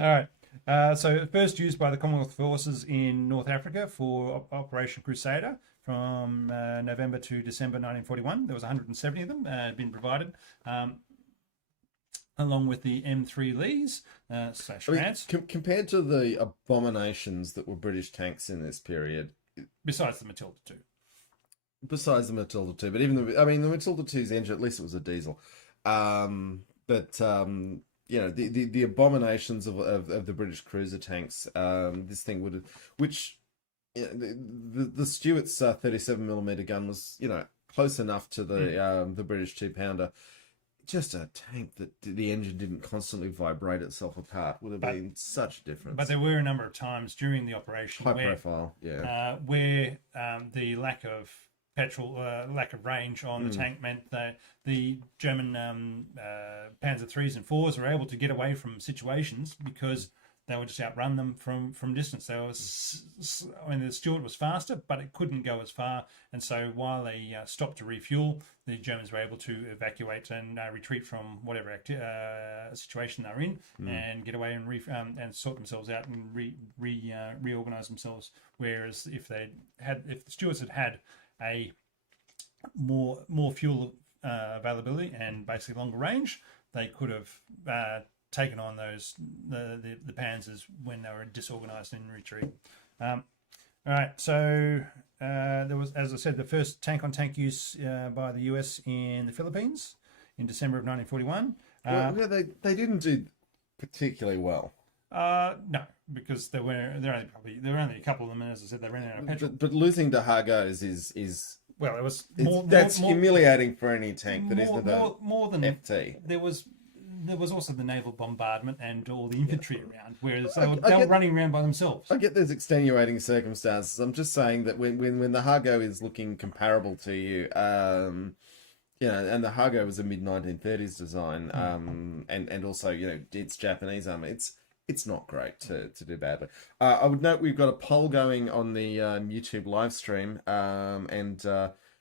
All right. So first used by the Commonwealth forces in North Africa for Operation Crusader from November to December 1941. There was 170 of them had been provided, along with the M3 Lees /Rants. Compared to the abominations that were British tanks in this period, besides the Matilda II. Besides the Matilda II, but even the Matilda II's engine, at least it was a diesel. The abominations of the British cruiser tanks, this thing would have, which the Stuart's 37mm gun was, close enough to the British 2-pounder. Just a tank that the engine didn't constantly vibrate itself apart would have been such a difference. But there were a number of times during the operation where the lack of petrol, lack of range on the tank meant that the German Panzer 3s and 4s were able to get away from situations because they would just outrun them from distance. The Stuart was faster, but it couldn't go as far. And so while they stopped to refuel, the Germans were able to evacuate and retreat from whatever situation they're in and get away and sort themselves out and reorganize themselves. Whereas if the Stuarts had a more fuel availability and basically longer range, they could have taken on the Panzers when they were disorganized in retreat. All right, so there was, as I said, the first tank-on-tank use by the US in the Philippines in December of 1941. Well, they didn't do particularly well. No, because there were only a couple of them, and as I said, they ran out of petrol. But losing to Hargos is well, it was that's humiliating for any tank that isn't more than FT. There was also the naval bombardment and all the infantry around, whereas they were running around by themselves. I get there's extenuating circumstances. I'm just saying that when the Hargo is looking comparable to you, and the Hargo was a mid-1930s design, and also, it's Japanese armor. It's not great to do badly. I would note we've got a poll going on the YouTube live stream, and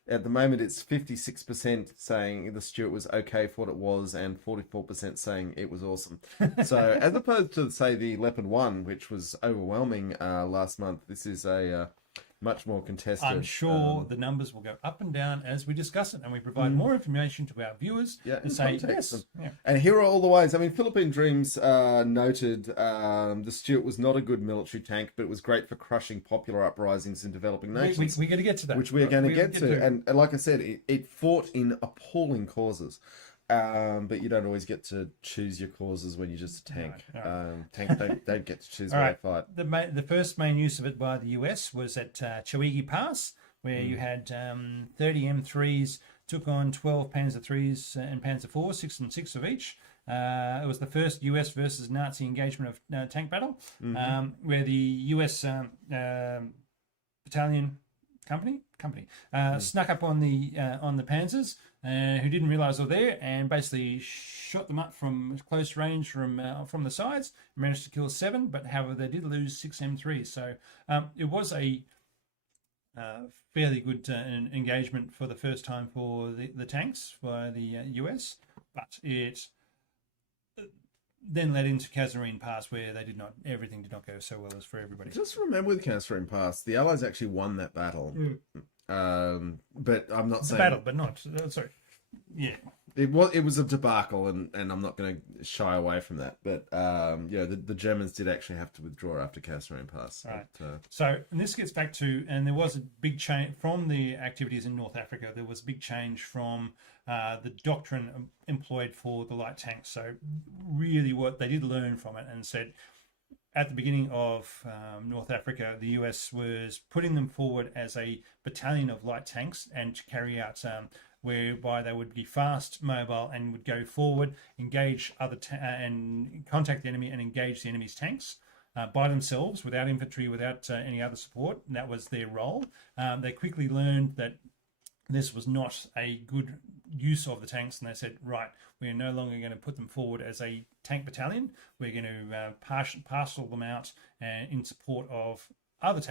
at the moment it's 56% saying the Stuart was okay for what it was, and 44% saying it was awesome. So as opposed to, say, the Leopard 1, which was overwhelming last month, this is a much more contested. I'm sure the numbers will go up and down as we discuss it, and we provide more information to our viewers and say yes. And here are all the ways. I mean, Philippine Dreams noted the Stuart was not a good military tank, but it was great for crushing popular uprisings in developing nations. We're going to get to that. Which we are going to get to. And like I said, it fought in appalling causes. But you don't always get to choose your causes when you're just a tank. Right. Tanks don't get to choose where they fight. The first main use of it by the US was at Chowigi Pass, where you had 30 M3s took on 12 Panzer IIIs and Panzer IVs, 6 and 6 of each. It was the first US versus Nazi engagement of tank battle, where the US battalion company snuck up on the Panzers, who didn't realise they were there, and basically shot them up from close range from the sides. Managed to kill 7, but however they did lose 6 M3s. So it was a fairly good engagement for the first time for the tanks by the US, but it then led into Kasserine Pass, where everything did not go so well as for everybody. Just remember with Kasserine Pass, the Allies actually won that battle. But I'm not saying battle, but not sorry. Yeah, it was a debacle, and I'm not going to shy away from that. But the Germans did actually have to withdraw after Kasserine Pass. Right. But, so, and this gets back to, and there was a big change from the activities in North Africa. There was a big change from the doctrine employed for the light tanks. So, really, what they did learn from it and said, at the beginning of North Africa, the US was putting them forward as a battalion of light tanks and to carry out whereby they would be fast, mobile, and would go forward, engage and contact the enemy and engage the enemy's tanks by themselves, without infantry, without any other support. And that was their role. They quickly learned that this was not a good use of the tanks, and they said, right, we're no longer going to put them forward as a tank battalion. We're going to parcel them out in support of other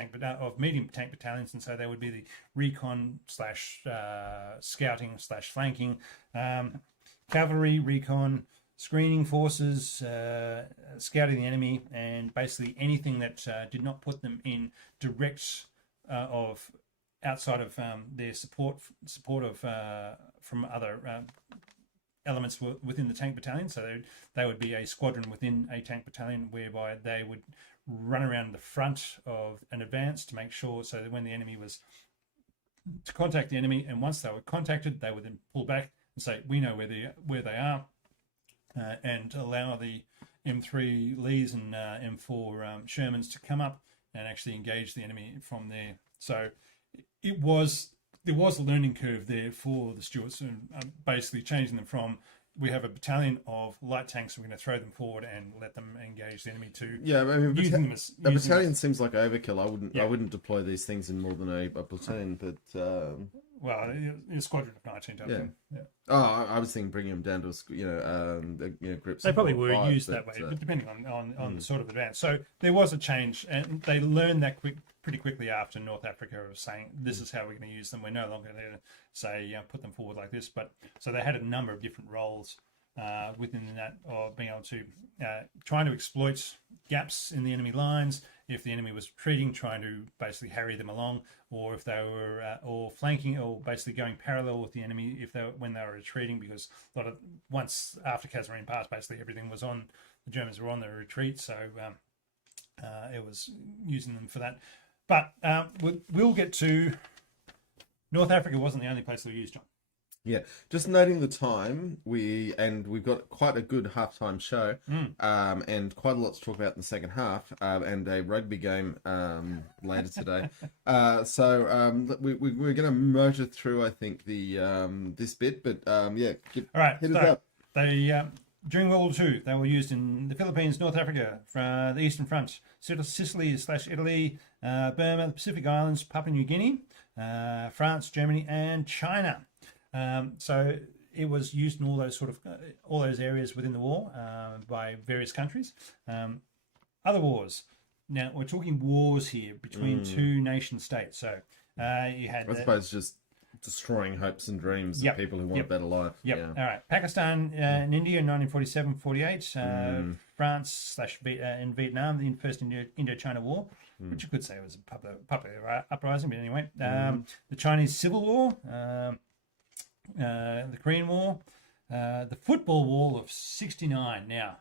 medium tank battalions, and so they would be the recon / scouting / flanking, cavalry, recon, screening forces, scouting the enemy, and basically anything that did not put them in direct of outside of their support of from other elements within the tank battalion. So they would be a squadron within a tank battalion, whereby they would run around the front of an advance to make sure, so that when the enemy was to contact the enemy, and once they were contacted, they would then pull back and say, we know where they are, and allow the M3 Lees and M4 Shermans to come up and actually engage the enemy from there. So there was a learning curve there for the Stuarts, and basically changing them from, we have a battalion of light tanks, we're going to throw them forward and let them engage the enemy, to using them as a battalion seems like overkill. I wouldn't deploy these things in more than a platoon, but well, in a squadron of 19 type thing. Yeah. Oh, I was thinking bringing them down to groups. They probably were used that way, but depending on the sort of advance. So there was a change, and they learned that pretty quickly after North Africa of saying, this is how we're going to use them. We're no longer going to say put them forward like this. But so they had a number of different roles within that, of being able to trying to exploit gaps in the enemy lines, if the enemy was retreating, trying to basically harry them along, or if they were or flanking, or basically going parallel with the enemy if they when they were retreating, because once after Kasserine Pass, basically everything was on. The Germans were on their retreat, so it was using them for that. But we'll get to North Africa. Wasn't the only place they were used, John. Yeah, just noting the time, we've got quite a good halftime show, and quite a lot to talk about in the second half, and a rugby game later today. So we're going to motor through, I think, the this bit, but yeah, all right, hit us up. They during World War II, they were used in the Philippines, North Africa, the Eastern Front, Sicily/Italy, Burma, the Pacific Islands, Papua New Guinea, France, Germany, and China. So it was used in all those areas within the war by various countries. Other wars. Now we're talking wars here between two nation states. So you had, I suppose, just destroying hopes and dreams of people who want a better life. Yep. Yeah. All right. Pakistan and India in 1947-48. France in Vietnam, the first Indochina War, which you could say was a popular uprising, but anyway. The Chinese Civil War. The Korean War, the Football War of '69. Now,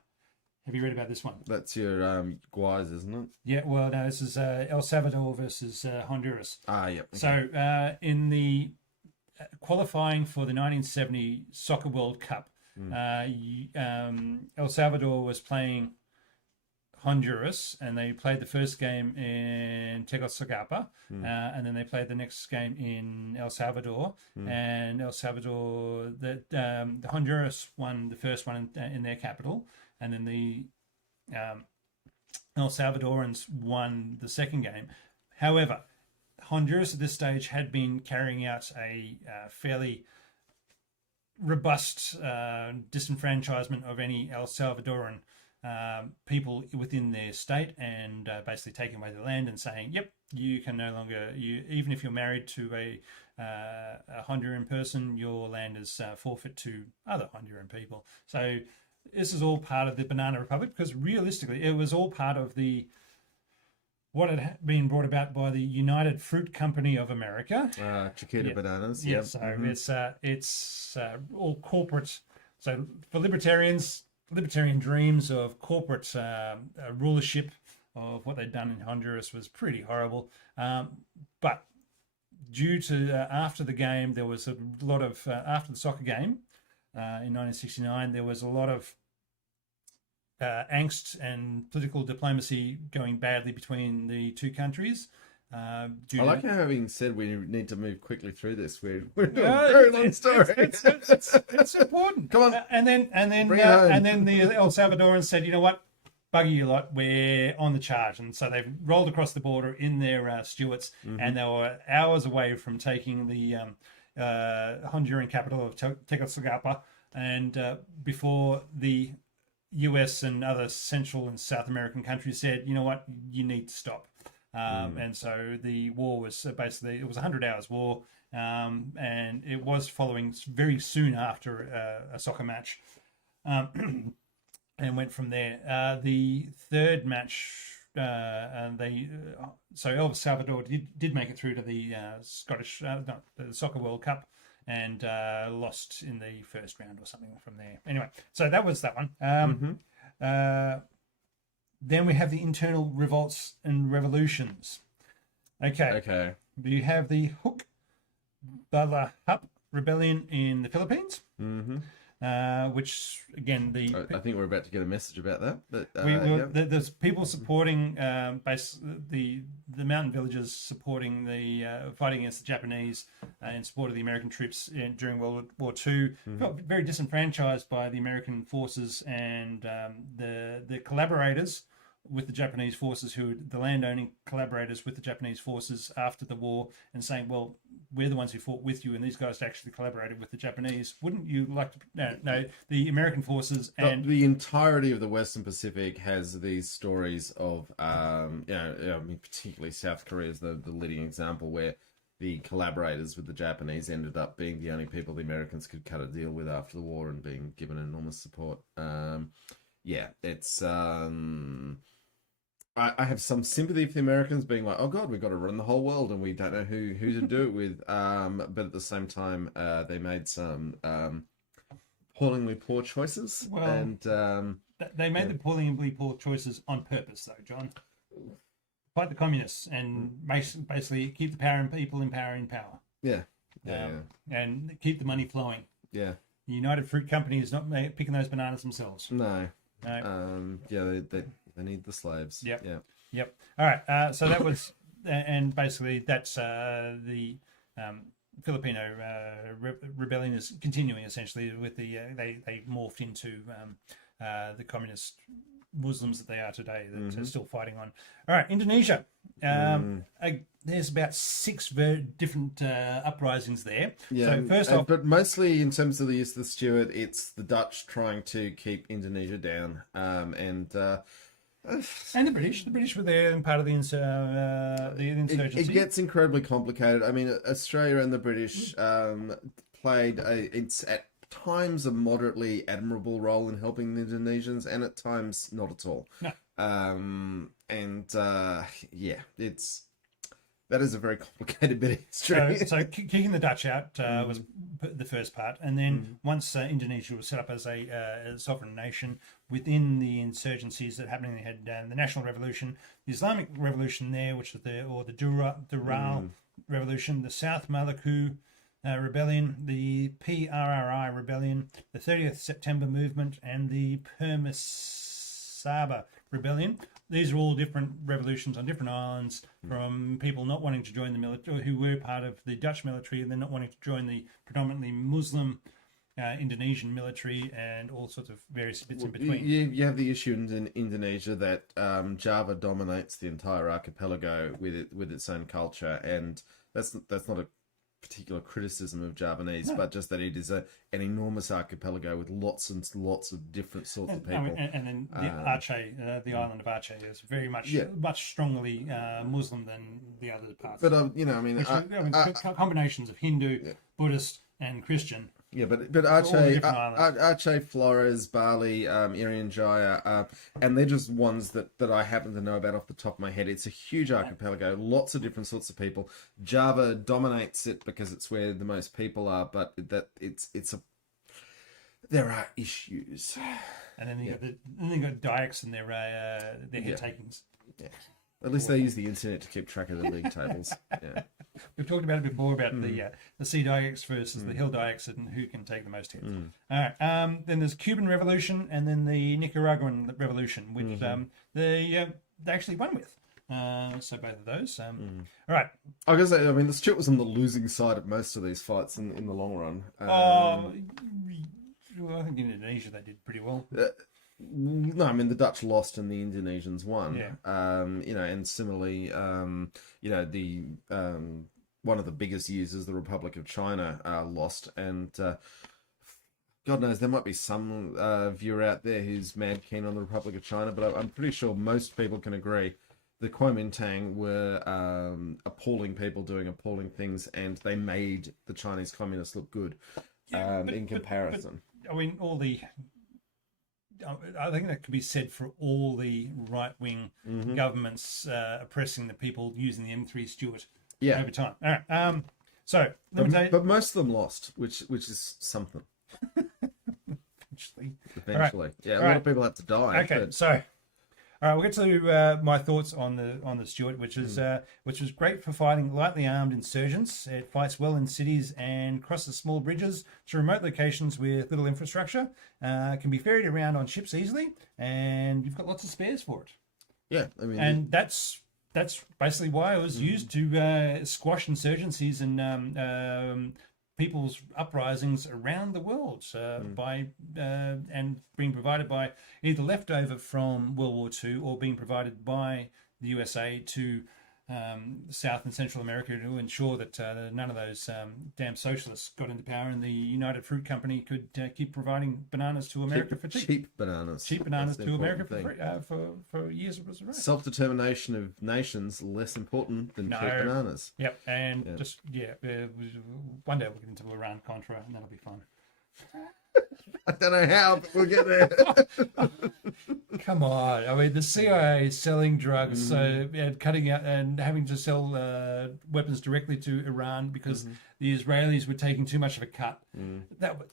have you read about this one? That's your Guys, isn't it? Yeah, well, no, this is El Salvador versus Honduras. Yep. Okay. So, in the qualifying for the 1970 Soccer World Cup, El Salvador was playing Honduras, and they played the first game in Tegucigalpa, and then they played the next game in El Salvador. And El Salvador, the Honduras won the first one in their capital, and then the El Salvadorans won the second game. However, Honduras at this stage had been carrying out a fairly robust disenfranchisement of any El Salvadoran people within their state, and basically taking away the land and saying, yep, you can no longer, even if you're married to a Honduran person, your land is forfeit to other Honduran people. So this is all part of the Banana Republic, because realistically it was all part of what had been brought about by the United Fruit Company of America. Chiquita Bananas. Yeah, so it's all corporate. So for libertarian dreams of corporate rulership of what they'd done in Honduras was pretty horrible. But due to after the game, there was a lot of after the soccer game in 1969, there was a lot of angst and political diplomacy going badly between the two countries. I like how, having said we need to move quickly through this, we're doing a very long story. It's important. Come on, and then the El Salvadorans said, you know what, bugger you lot, we're on the charge, and so they've rolled across the border in their Stuarts, and they were hours away from taking the Honduran capital of Tegucigalpa, and before the US and other Central and South American countries said, you know what, you need to stop. And so the war was basically, it was a 100 hours war, and it was following very soon after a soccer match, and went from there. The third match, so El Salvador did make it through to the the Soccer World Cup, and lost in the first round or something from there. Anyway, so that was that one. Then we have the internal revolts and revolutions. Okay. You have the Huk Balahap rebellion in the Philippines, which again I think we're about to get a message about that. But there's people supporting the mountain villagers supporting the fighting against the Japanese in support of the American troops during World War II. Felt very disenfranchised by the American forces and the collaborators with the Japanese forces, who the landowning collaborators with the Japanese forces after the war, and saying, well, we're the ones who fought with you, and these guys actually collaborated with the Japanese. Wouldn't you like to... No, the American forces and... The entirety of the Western Pacific has these stories of, particularly South Korea is the leading example, where the collaborators with the Japanese ended up being the only people the Americans could cut a deal with after the war, and being given enormous support. It's... I have some sympathy for the Americans being like, oh God, we've got to run the whole world and we don't know who to do it with. But at the same time, they made some appallingly poor choices. Well, and they made the appallingly poor choices on purpose, though, John. Fight the communists and basically keep the power and people in power. Yeah. And keep the money flowing. Yeah. The United Fruit Company is not picking those bananas themselves. No. No. They need the slaves. Yep. Yeah. Yep. All right. So that was, and basically that's the Filipino rebellion is continuing essentially with the they morphed into the communist Muslims that they are today that are still fighting on. All right, Indonesia. There's about 6 very different uprisings there. Yeah, so first off, but mostly in terms of the use of the Stuart, it's the Dutch trying to keep Indonesia down, and the British. The British were there and part of the insurgency. It gets incredibly complicated. I mean, Australia and the British played it's at times a moderately admirable role in helping the Indonesians, and at times not at all. No. That is a very complicated bit of history. So kicking the Dutch out was the first part, and then once Indonesia was set up as a sovereign nation within the insurgencies that happening, they had the National Revolution, the Islamic Revolution there, which was the Dural Revolution, the South Maluku Rebellion, the PRRI Rebellion, the 30th September Movement, and the Permasaba Rebellion. These are all different revolutions on different islands from people not wanting to join the military, who were part of the Dutch military, and then not wanting to join the predominantly Muslim Indonesian military, and all sorts of various bits in between. You have the issue in Indonesia that Java dominates the entire archipelago with its own culture, and that's not a particular criticism of Javanese, but just that it is an enormous archipelago with lots and lots of different sorts of people. And then the Aceh, the island of Aceh, is very much strongly Muslim than the other parts. But combinations of Hindu, Buddhist, and Christian. Yeah, but Aceh, Flores, Bali, Irian Jaya, and they're just ones that I happen to know about off the top of my head. It's a huge archipelago, lots of different sorts of people. Java dominates it because it's where the most people are, but there are issues. And then you got Dayaks and their head takings. Yeah. At least they use the internet to keep track of the league tables. Yeah. We've talked about it before about the Sea Dayaks versus the Hill Dayaks and who can take the most hits. All right. Then there's Cuban Revolution and then the Nicaraguan Revolution, which they actually won with. So both of those. All right. I guess the Stuart was on the losing side of most of these fights in the long run. I think in Indonesia they did pretty well. No, the Dutch lost and the Indonesians won. Yeah. And similarly, the one of the biggest users, the Republic of China, lost, and God knows there might be some viewer out there who's mad keen on the Republic of China, but I'm pretty sure most people can agree the Kuomintang were appalling people doing appalling things, and they made the Chinese communists look good in comparison. I think that could be said for all the right-wing governments oppressing the people using the M3 Stuart over time. All right. But most of them lost, which is something. Eventually. Right. Yeah, a lot of people had to die. Okay, so all right, we'll get to my thoughts on the Stuart, which was great for fighting lightly armed insurgents. It fights well in cities and crosses small bridges to remote locations with little infrastructure. Can be ferried around on ships easily, and you've got lots of spares for it. Yeah, and that's basically why it was used to squash insurgencies and people's uprisings around the world and being provided by either leftover from World War II or being provided by the USA to South and Central America to ensure that none of those damn socialists got into power, and the United Fruit Company could keep providing bananas to America for cheap. Cheap bananas. Cheap bananas to America for years. It was right. Self-determination of nations less important than cheap bananas. Yep, and one day we'll get into Iran-Contra, and that'll be fun. I don't know how, but we'll get there. Come on. I mean, the CIA is selling drugs, and cutting out and having to sell weapons directly to Iran because the Israelis were taking too much of a cut.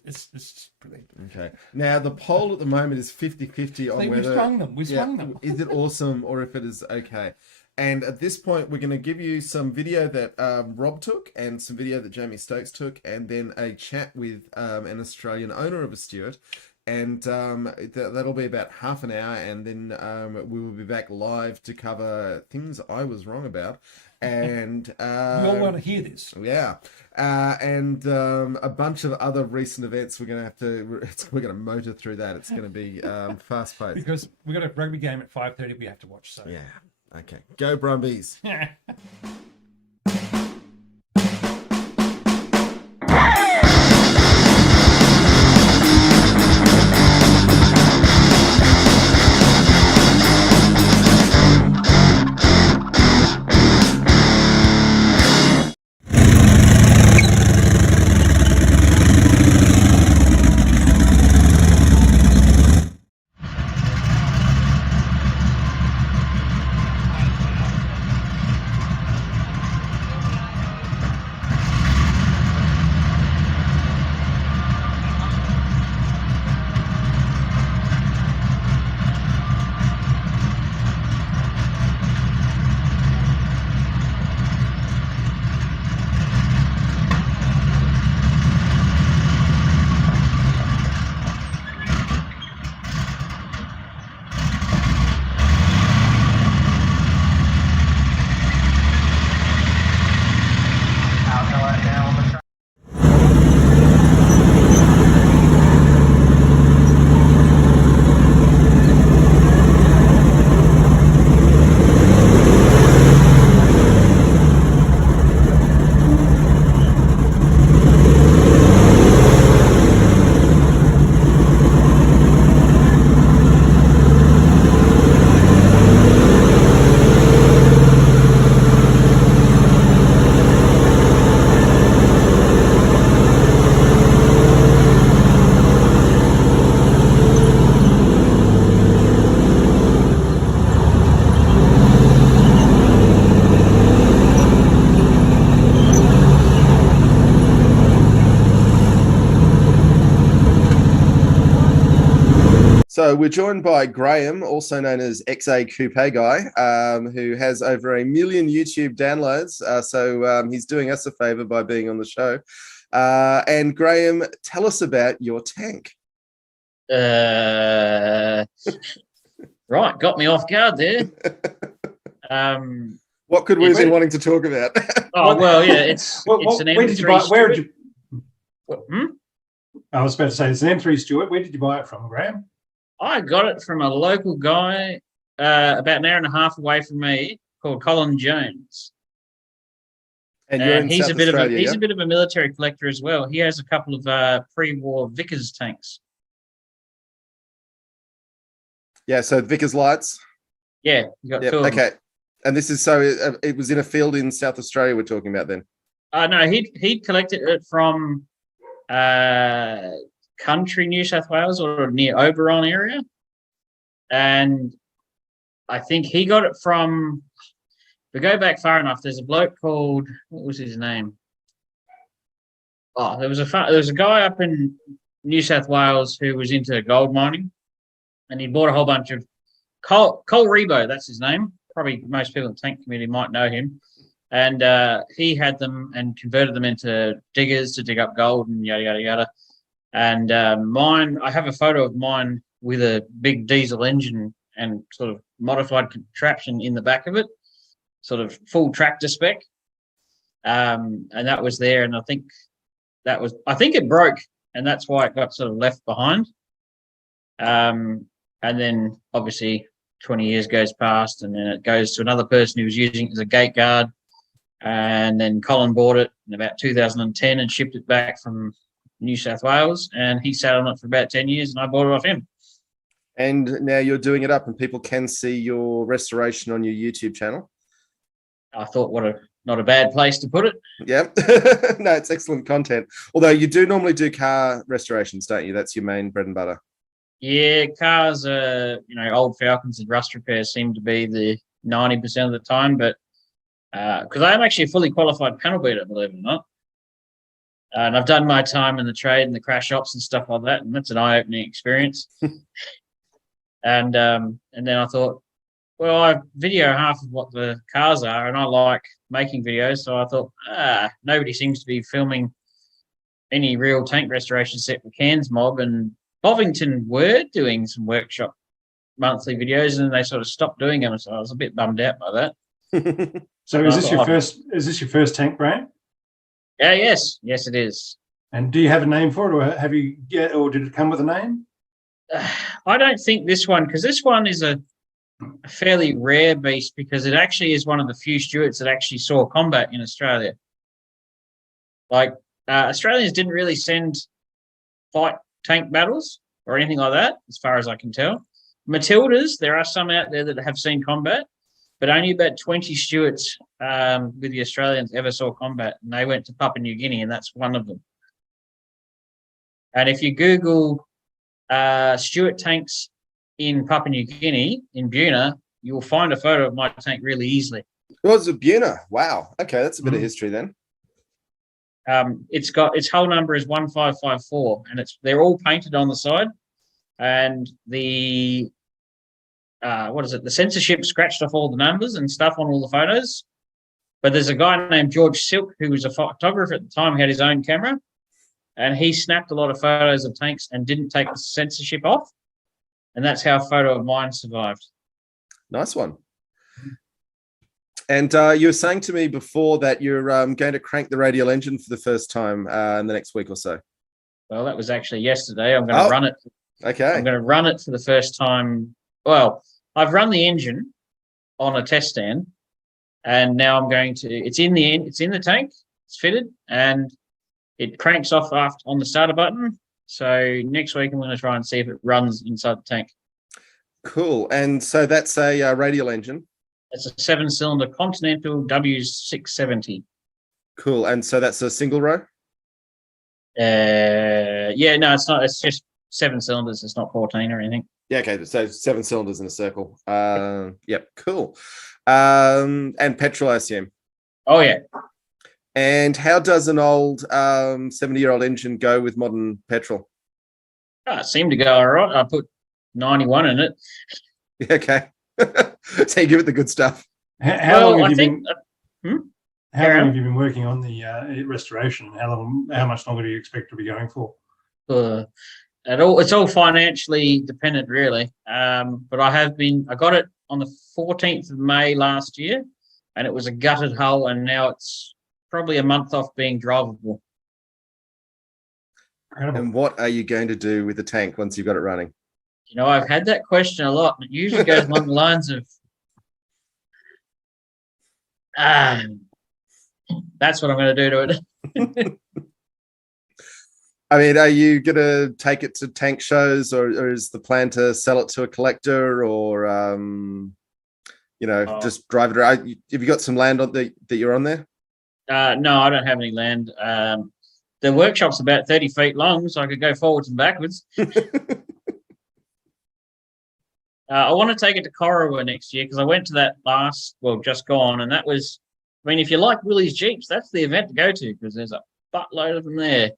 It's brilliant. Okay. Now, the poll at the moment is 50-50 on We swung them. We swung them. Is it awesome or if it is okay? And at this point, we're going to give you some video that Rob took and some video that Jamie Stokes took, and then a chat with an Australian owner of a Stuart. And that'll be about half an hour, and then we will be back live to cover things I was wrong about. And we all want to hear this. Yeah. And a bunch of other recent events. We're going to motor through that. It's going to be fast paced. Because we've got a rugby game at 5:30 we have to watch. So yeah. Okay, go Brumbies. So we're joined by Graham, also known as XA Coupe Guy, who has over 1 million YouTube downloads. So he's doing us a favor by being on the show. And Graham, tell us about your tank. Right, got me off guard there. What could we have been wanting to talk about? Oh well, yeah, it's an M3. Where did you buy? Where did you? I was about to say it's an M3 Stuart. Where did you buy it from, Graham? I got it from a local guy about an hour and a half away from me called Colin Jones. And you're in he's South a bit Australia, he's a bit of a military collector as well. He has a couple of pre-war Vickers tanks. Yeah, so Vickers lights. Yeah, you got two of them. Okay. And this is so it was in a field in South Australia we're talking about then. No, he'd collected it from country New South Wales or near Oberon area, and I think he got it from. If we go back far enough, there's a bloke called, what was his name? Oh, there was a guy up in New South Wales who was into gold mining, and he bought a whole bunch of Cole Rebo, that's his name. Probably most people in the tank community might know him. And he had them and converted them into diggers to dig up gold and yada, yada, yada. And mine, I have a photo of mine with a big diesel engine and sort of modified contraption in the back of it, sort of full tractor spec. And that was there. And I think it broke, and that's why it got sort of left behind. And then obviously 20 years goes past, and then it goes to another person who was using it as a gate guard. And then Colin bought it in about 2010 and shipped it back from New South Wales, and he sat on it for about 10 years, and I bought it off him. And now you're doing it up, and people can see your restoration on your YouTube channel. I thought, what not a bad place to put it. Yeah. No, it's excellent content. Although you do normally do car restorations, don't you? That's your main bread and butter. Yeah, cars, old Falcons and rust repairs seem to be the 90% of the time, but because I am actually a fully qualified panel beater, believe it or not. And I've done my time in the trade and the crash ops and stuff like that, and that's an eye-opening experience. And then I thought, well, I video half of what the cars are, and I like making videos, so I thought, nobody seems to be filming any real tank restoration set for Cairns Mob, and Bovington were doing some workshop monthly videos, and they sort of stopped doing them, so I was a bit bummed out by that. So is this your first tank brand? Yeah, yes, it is. And do you have a name for it, or did it come with a name? I don't think this one, because this one is a fairly rare beast, because it actually is one of the few Stuarts that actually saw combat in Australia. Like, Australians didn't really send fight tank battles or anything like that, as far as I can tell. Matildas, there are some out there that have seen combat, but only about 20 Stuarts with the Australians ever saw combat, and they went to Papua New Guinea, and that's one of them. And if you Google Stuart tanks in Papua New Guinea, in Buna, you will find a photo of my tank really easily. Well, it's a Buna. Wow. Okay, that's a bit of history then. It's got, its hull number is 1554, and they're all painted on the side, and the the censorship scratched off all the numbers and stuff on all the photos. But there's a guy named George Silk, who was a photographer at the time, who had his own camera, and he snapped a lot of photos of tanks and didn't take the censorship off, and that's how a photo of mine survived. Nice one. And you were saying to me before that you're going to crank the radial engine for the first time in the next week or so. Well, that was actually yesterday. I'm going to run it. Okay. I'm going to run it for the first time. Well, I've run the engine on a test stand, and now I'm going to. It's in the tank. It's fitted, and it cranks off on the starter button. So next week I'm going to try and see if it runs inside the tank. Cool. And so that's a radial engine. It's a 7-cylinder Continental W670. Cool. And so that's a single row? Yeah, no, it's not. It's just 7 cylinders. It's not 14 or anything. Yeah, okay. So 7 cylinders in a circle. Yep, cool. And petrol, I assume? Oh, yeah. And how does an old 70-year-old engine go with modern petrol? It seemed to go all right. I put 91 in it. Okay. So you give it the good stuff. How long have you been working on the restoration? How much longer do you expect to be going for? It's all financially dependent, really. But I got it on the 14th of May last year, and it was a gutted hull, and now it's probably a month off being drivable. Incredible. And what are you going to do with the tank once you've got it running? You know, I've had that question a lot, and it usually goes along the lines of, that's what I'm going to do to it. I mean, are you going to take it to tank shows, or is the plan to sell it to a collector, or, just drive it around? Have you got some land that you're on there? No, I don't have any land. The workshop's about 30 feet long, so I could go forwards and backwards. I want to take it to Corowa next year, because I went to that just gone, and that was, I mean, if you like Willie's Jeeps, that's the event to go to, because there's a buttload of them there.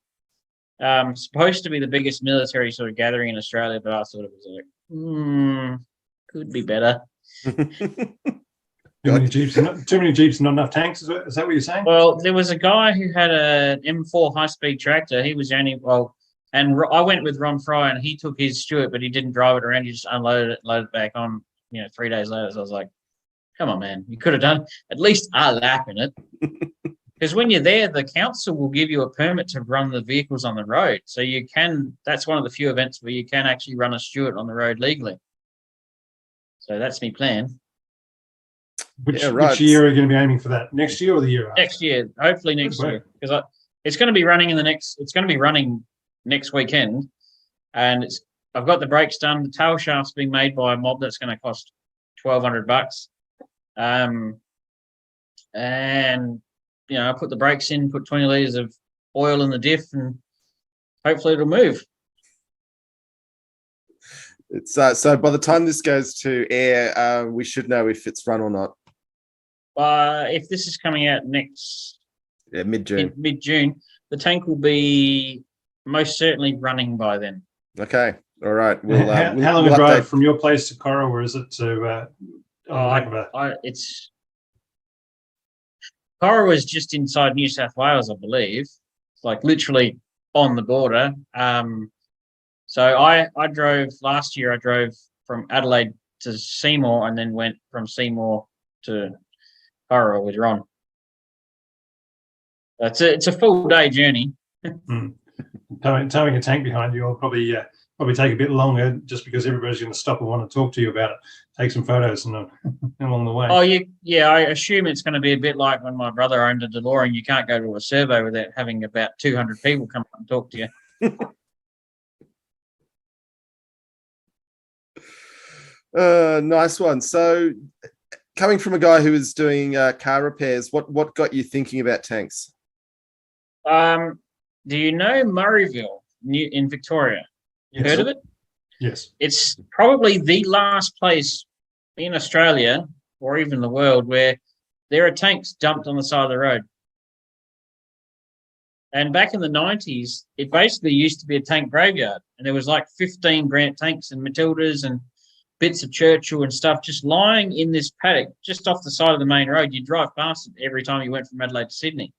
Supposed to be the biggest military sort of gathering in Australia, but I thought it was like, could be better. Too many Jeeps, not enough tanks. Is that what you're saying? Well, there was a guy who had an M4 high-speed tractor. He was and I went with Ron Fry, and he took his Stuart, but he didn't drive it around. He just unloaded it, loaded it back on, 3 days later. So I was like, come on, man. You could have done at least a lap in it. Because when you're there, the council will give you a permit to run the vehicles on the road. So that's one of the few events where you can actually run a Stuart on the road legally. So that's my plan. Which year are you going to be aiming for that? Next year or the year after? Next year, hopefully next year. Because it's going to be running next weekend, and I've got the brakes done. The tail shaft's being made by a mob that's going to cost $1,200. and I put the brakes in, put 20 litres of oil in the diff, and hopefully it'll move. It's so by the time this goes to air, we should know if it's run or not. If this is coming out next mid-June. Mid-June, the tank will be most certainly running by then. Okay, all right. We'll, how long a drive from your place to Cora, or is it to? It's Cora was just inside New South Wales, I believe, like literally on the border. So I drove last year. I drove from Adelaide to Seymour, and then went from Seymour to Cora with Ron. It's a full day journey. Towing a tank behind you will probably take a bit longer, just because everybody's going to stop and want to talk to you about it, take some photos and along the way. Oh, I assume it's going to be a bit like when my brother owned a DeLorean. You can't go to a servo without having about 200 people come up and talk to you. Nice one. So, coming from a guy who is doing car repairs, what got you thinking about tanks? Do you know Murrayville in Victoria? Yes. Heard of it? Yes. It's probably the last place in Australia or even the world where there are tanks dumped on the side of the road. And back in the 90s, it basically used to be a tank graveyard. And there was like 15 Grant tanks and Matildas and bits of Churchill and stuff just lying in this paddock just off the side of the main road. You drive past it every time you went from Adelaide to Sydney.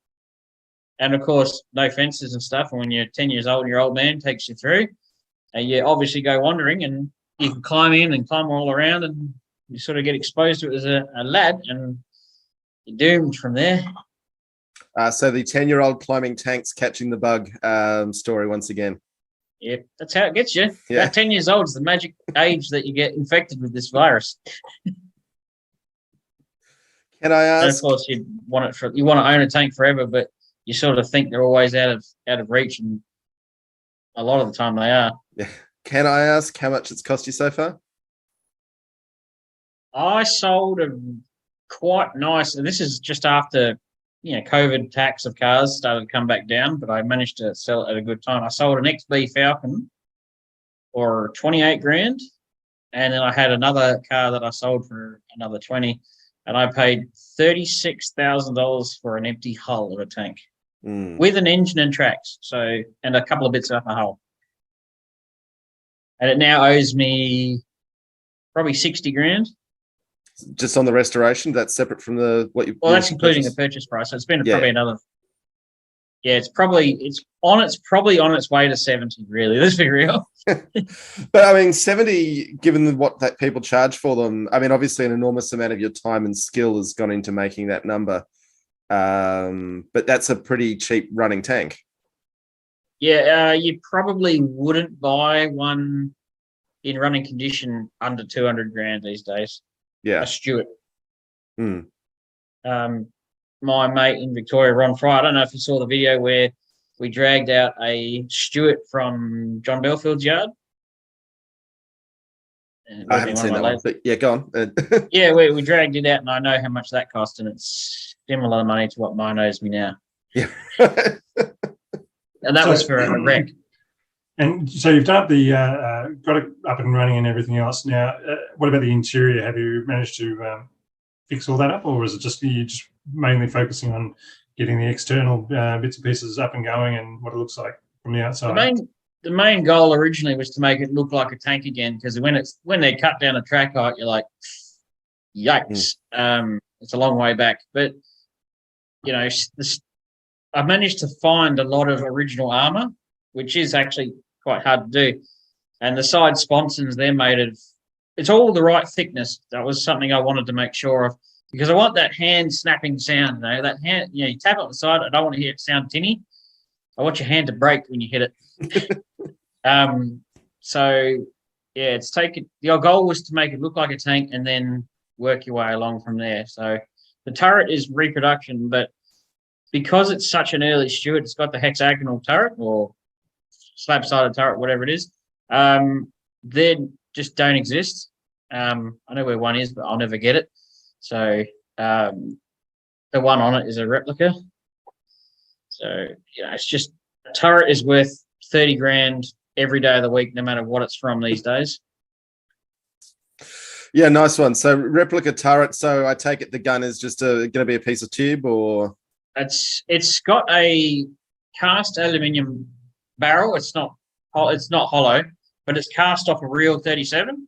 And, of course, no fences and stuff. And when you're 10 years old and your old man takes you through, and you obviously go wandering, and you can climb in and climb all around, and you sort of get exposed to it as a lad, and you're doomed from there. So the 10-year-old climbing tanks catching the bug story once again. Yep, that's how it gets you. Yeah. About 10 years old is the magic age that you get infected with this virus. Can I ask? And of course, you want to own a tank forever, but you sort of think they're always out of reach, and a lot of the time they are. Yeah. Can I ask how much it's cost you so far? I sold a quite nice, and this is just after COVID tax of cars started to come back down, but I managed to sell it at a good time. I sold an XB Falcon for 28 grand, and then I had another car that I sold for another 20, and I paid $36,000 for an empty hull of a tank with an engine and tracks, and a couple of bits of a hull. And it now owes me probably 60 grand. Just on the restoration, that's separate from what you. Well, that's including the purchase price. So it's been probably another. Yeah, it's probably on its way to 70. Really, let's be real. But I mean, 70, given what that people charge for them. I mean, obviously, an enormous amount of your time and skill has gone into making that number. But that's a pretty cheap running tank. Yeah, you probably wouldn't buy one in running condition under 200 grand these days. Yeah, a Stuart. My mate in Victoria, Ron Fry, I don't know if you saw the video where we dragged out a Stuart from John Belfield's yard. I haven't seen that one, but yeah, go on. Yeah, we dragged it out, and I know how much that cost, and it's similar money to what mine owes me now. Yeah. And that was for a wreck. And so you've done got it up and running and everything else. Now, what about the interior? Have you managed to fix all that up, or is it just you just mainly focusing on getting the external bits and pieces up and going and what it looks like from the outside? The main goal originally was to make it look like a tank again, because when they cut down a track height, you're like, yikes! It's a long way back, but I managed to find a lot of original armor, which is actually quite hard to do. And the side sponsons, they're made of, it's all the right thickness. That was something I wanted to make sure of, because I want that hand snapping sound. That hand, you tap it on the side. I don't want to hear it sound tinny. I want your hand to break when you hit it. So yeah, the goal was to make it look like a tank and then work your way along from there. So the turret is reproduction, but because it's such an early Stuart, it's got the hexagonal turret or slab-sided turret, whatever it is. They just don't exist. I know where one is, but I'll never get it. So the one on it is a replica. So, it's just a turret is worth 30 grand every day of the week, no matter what it's from these days. Yeah, nice one. So replica turret. So I take it the gun is just going to be a piece of tube, or It's got a cast aluminium barrel. It's not hollow, but it's cast off a real 37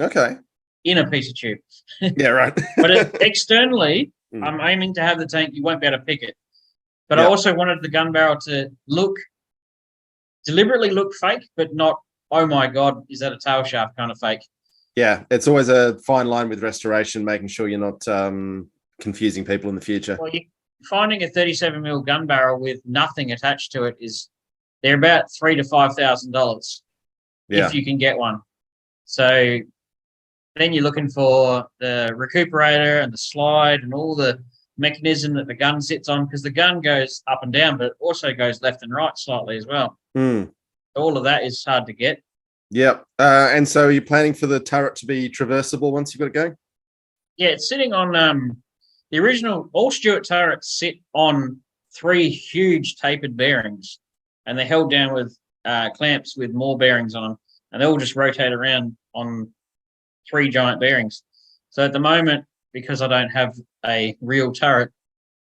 okay, in a piece of tube. yeah, right. But externally, Mm. I'm aiming to have the tank. You won't be able to pick it. But I Yeah. also wanted the gun barrel to deliberately look fake, but not, oh my God, is that a tail shaft kind of fake? Yeah, it's always a fine line with restoration, making sure you're not confusing people in the future. Well, finding a 37mm gun barrel with nothing attached to it they're about $3,000 to $5,000 Yeah, if you can get one. So then you're looking for the recuperator and the slide and all the mechanism that the gun sits on, because the gun goes up and down, but it also goes left and right slightly as well. mm. All of that is hard to get. Yep. And so you're planning for the turret to be traversable once you've got it going? Yeah, it's sitting on the original. All Stuart turrets sit on 3 huge tapered bearings, and they're held down with clamps with more bearings on them, and they all just rotate around on 3 giant bearings. So at the moment, because I don't have a real turret,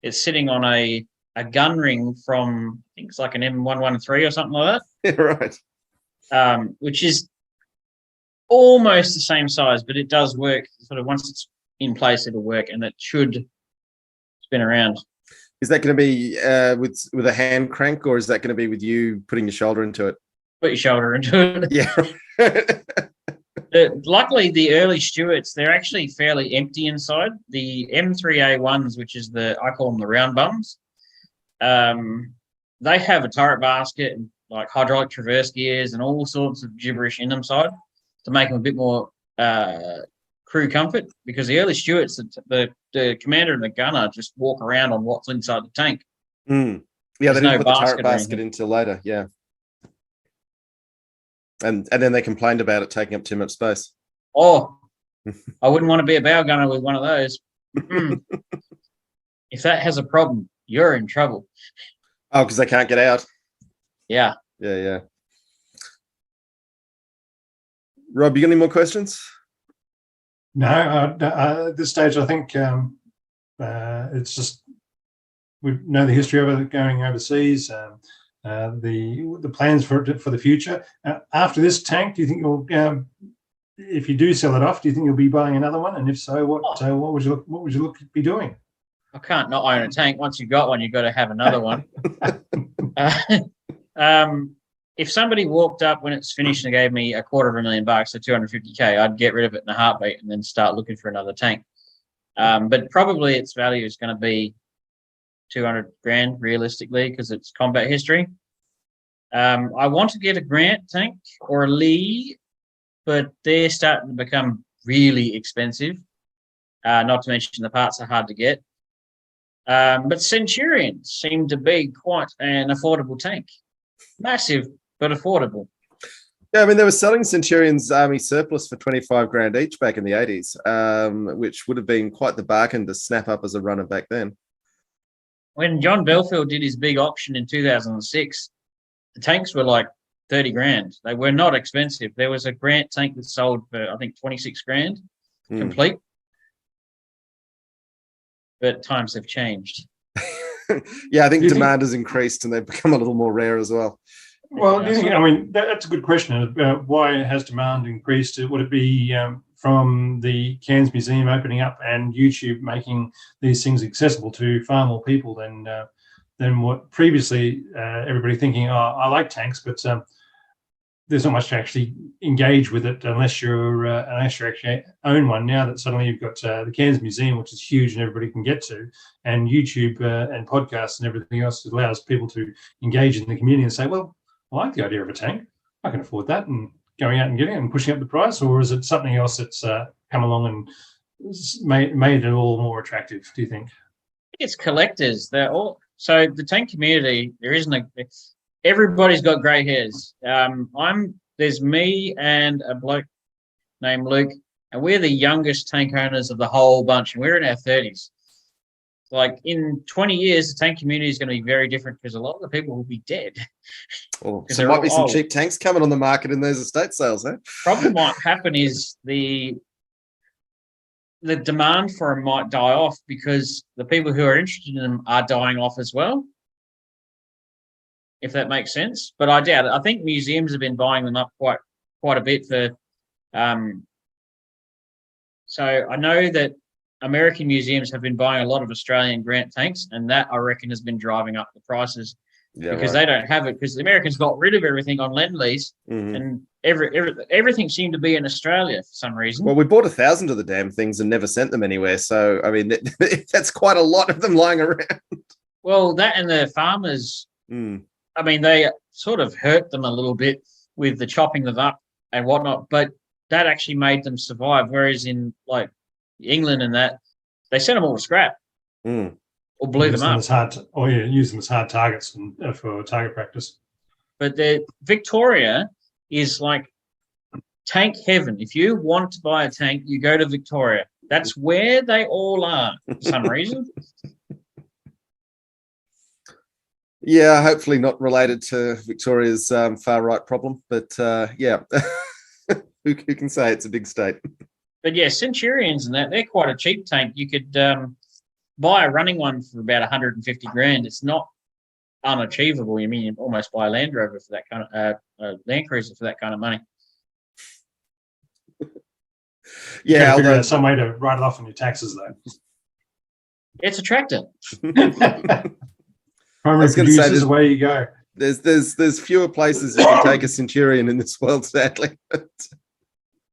it's sitting on a gun ring from, I think it's like an M113 or something like Yeah, right. that, which is almost the same size, but it does work. Sort of once it's in place, it'll work, and it should spin around. Is that going to be with a hand crank, or is that going to be with you putting your shoulder into it? Put your shoulder into it. Yeah. Luckily, the early Stuarts, they're actually fairly empty inside. The M3A1s, which is I call them the round bums, they have a turret basket and like hydraulic traverse gears and all sorts of gibberish in them side to make them a bit more crew comfort, because the early Stuarts, the commander and the gunner just walk around on what's inside the tank. Mm. Yeah, they There's didn't no put the turret basket or basket anything. until later. Yeah. And then they complained about it taking up too much space. Oh, I wouldn't want to be a bow gunner with one of those. If that has a problem, you're in trouble. Oh, because they can't get out. Yeah. Yeah, yeah. Rob, you got any more questions? No, at this stage, I think it's just we know the history of it going overseas, the plans for the future. After this tank, do you think you'll, if you do sell it off, do you think you'll be buying another one? And if so, what would you look be doing? I can't not own a tank. Once you've got one, you've got to have another one. If somebody walked up when it's finished and gave me $250,000, so $250K, I'd get rid of it in a heartbeat and then start looking for another tank. But probably its value is going to be 200 grand realistically, because it's combat history. I want to get a Grant tank or a Lee, but they're starting to become really expensive. Not to mention the parts are hard to get. But Centurions seem to be quite an affordable tank. Massive, but affordable. Yeah, I mean, they were selling Centurions Army surplus for 25 grand each back in the 80s, which would have been quite the bargain to snap up as a runner back then. When John Belfield did his big auction in 2006, the tanks were like 30 grand. They were not expensive. There was a Grant tank that sold for, I think, 26 grand complete. But times have changed. Yeah, I think demand has increased and they've become a little more rare as well. Well, I mean, that's a good question. Why has demand increased? Would it be from the Cairns Museum opening up and YouTube making these things accessible to far more people than what previously everybody thinking, oh, I like tanks, but there's not much to actually engage with it unless you actually own one. Now that suddenly you've got the Cairns Museum, which is huge and everybody can get to, and YouTube and podcasts and everything else, that allows people to engage in the community and say, well, I like the idea of a tank. I can afford that, and going out and getting it and pushing up the price. Or is it something else that's come along and made it all more attractive, do you think? It's collectors. They're all, so the tank community, there isn't everybody's got grey hairs. There's me and a bloke named Luke, and we're the youngest tank owners of the whole bunch, and we're in our 30s. Like in 20 years, the tank community is going to be very different because a lot of the people will be dead. Oh, 'Cause so they're might be all some old. cheap tanks coming on the market in those estate sales, eh? Problem might happen is the demand for them might die off because the people who are interested in them are dying off as well. If that makes sense, but I doubt it. I think museums have been buying them up quite a bit for. So I know that American museums have been buying a lot of Australian Grant tanks, and that I reckon has been driving up the prices because they don't have it because the Americans got rid of everything on Lend-Lease, and everything seemed to be in Australia for some reason. Well, we bought 1,000 of the damn things and never sent them anywhere. So I mean, that's quite a lot of them lying around. Well, that and the farmers. I mean, they sort of hurt them a little bit with the chopping them up and whatnot, but that actually made them survive. Whereas in like England and that, they sent them all to scrap or blew them up. Use them as hard targets and, for target practice. But Victoria is like tank heaven. If you want to buy a tank, you go to Victoria. That's where they all are for some reason. Yeah, hopefully not related to Victoria's far right problem, but yeah, who can say it's a big state? But yeah, Centurions and that, they're quite a cheap tank. You could buy a running one for about 150 grand. It's not unachievable. You mean you almost buy a Land Rover for that kind of Land Cruiser for that kind of money. Yeah, figure out some way to write it off on your taxes though. It's a tractor. Primary producer is the way you go. There's fewer places you can take a Centurion in this world, sadly.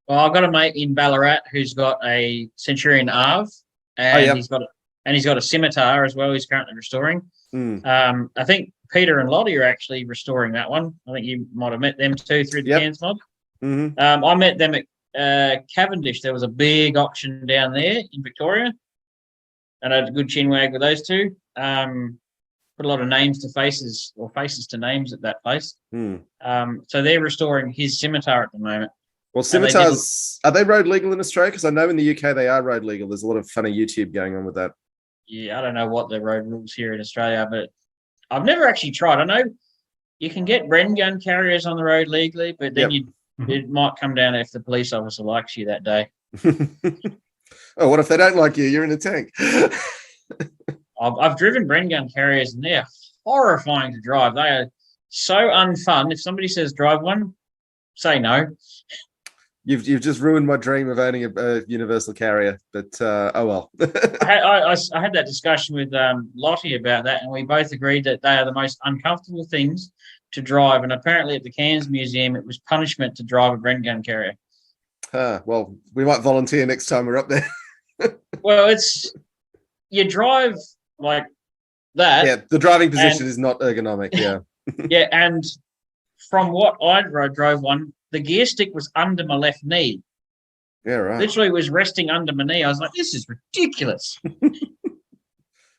Well, I've got a mate in Ballarat who's got a Centurion Arv, and he's got a Scimitar as well. He's currently restoring. I think Peter and Lottie are actually restoring that one. I think you might have met them too through the Cairns mod. I met them at Cavendish. There was a big auction down there in Victoria, and I had a good chin wag with those two. Put a lot of names to faces or faces to names at that place. So they're restoring his Scimitar at the moment. Well, Scimitars, are they road legal in Australia? Because I know in the UK they are road legal. There's a lot of funny YouTube going on with that. Yeah, I don't know what the road rules here in Australia, but I've never actually tried. I know you can get Bren gun carriers on the road legally, but then it might come down if the police officer likes you that day. Oh, what if they don't like you? You're in a tank. I've driven Bren gun carriers, and they're horrifying to drive. They are so unfun. If somebody says drive one, say no. You've just ruined my dream of owning a universal carrier, but oh well. I had that discussion with Lottie about that, and we both agreed that they are the most uncomfortable things to drive. And apparently, at the Cairns Museum, it was punishment to drive a Bren gun carrier. Well, we might volunteer next time we're up there. Well, you drive like that. Yeah, the driving position is not ergonomic. Yeah. Yeah, and from what I drove one, the gear stick was under my left knee. Yeah, right. Literally was resting under my knee. I was like, this is ridiculous.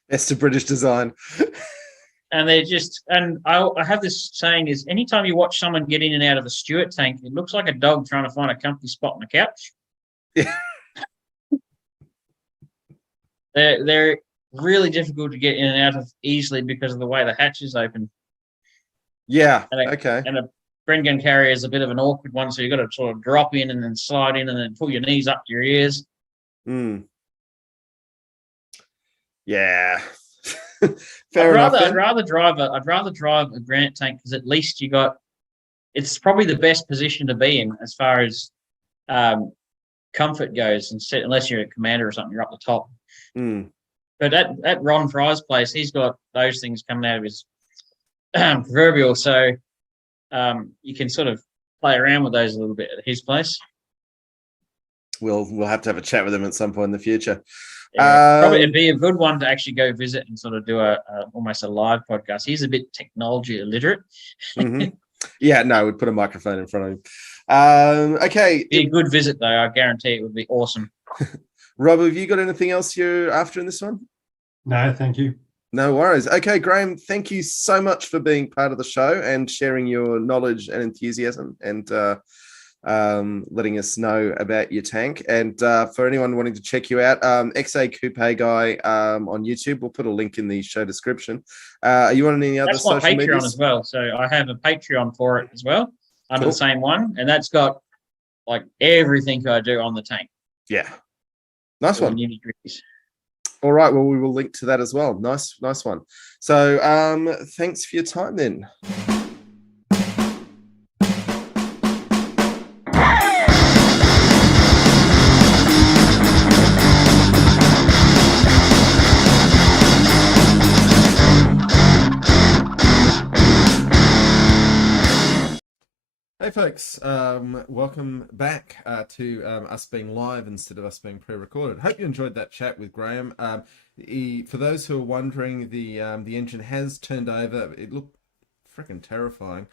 Best of British design. And I have this saying is anytime you watch someone get in and out of a Stuart tank, it looks like a dog trying to find a comfy spot on the couch. Yeah. They're really difficult to get in and out of easily because of the way the hatch is open. Yeah. Okay. And a Bren gun carrier is a bit of an awkward one, so you've got to sort of drop in and then slide in and then pull your knees up to your ears. Yeah. I'd rather drive a Grant tank because at least it's probably the best position to be in as far as comfort goes, unless you're a commander or something, you're up the top. But at Ron Fry's place, he's got those things coming out of his proverbial, so you can sort of play around with those a little bit at his place. We'll have to have a chat with him at some point in the future. Yeah, probably it'd be a good one to actually go visit and sort of do almost a live podcast. He's a bit technology illiterate. Yeah, no, we'd put a microphone in front of him. Okay. Be a good visit though. I guarantee it would be awesome. Rob, have you got anything else you're after in this one? No, thank you. No worries. Okay, Graham, thank you so much for being part of the show and sharing your knowledge and enthusiasm. And letting us know about your tank. And for anyone wanting to check you out, XA Coupe Guy on YouTube, we'll put a link in the show description. Are you on any other That's my social Patreon medias? as well. So I have a Patreon for it as well, under Cool. the same one, and that's got like everything I do on the tank. Yeah. Nice All one. the nitty-gritties. All right. Well, we will link to that as well. Nice one. So thanks for your time then. Hey folks, welcome back to us being live instead of us being pre-recorded. Hope you enjoyed that chat with Graham. For those who are wondering, the engine has turned over. It looked freaking terrifying.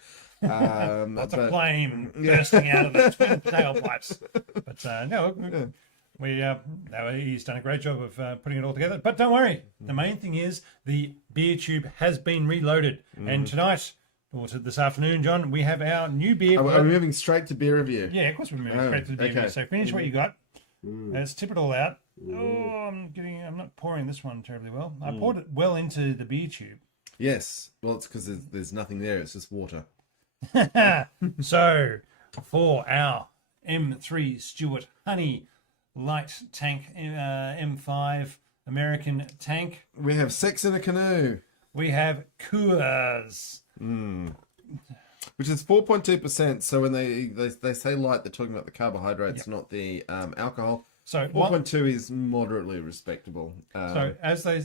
Lots of flame bursting out of the twin tailpipes. But he's done a great job of putting it all together. But don't worry, the main thing is the beer tube has been reloaded, and tonight. Or to this afternoon, John, we have our new beer. Are we moving straight to beer review? Yeah, of course we're moving straight to the beer review. So finish what you got. Let's tip it all out. Oh, I'm not pouring this one terribly well. I poured it well into the beer tube. Yes. Well, it's because there's nothing there. It's just water. So, for our M3 Stuart Light Tank M5 American tank, we have Sex in a Canoe. We have Coors. Which is 4.2%. So when they say light, they're talking about the carbohydrates, not the alcohol. So 4.2 is moderately respectable. So as they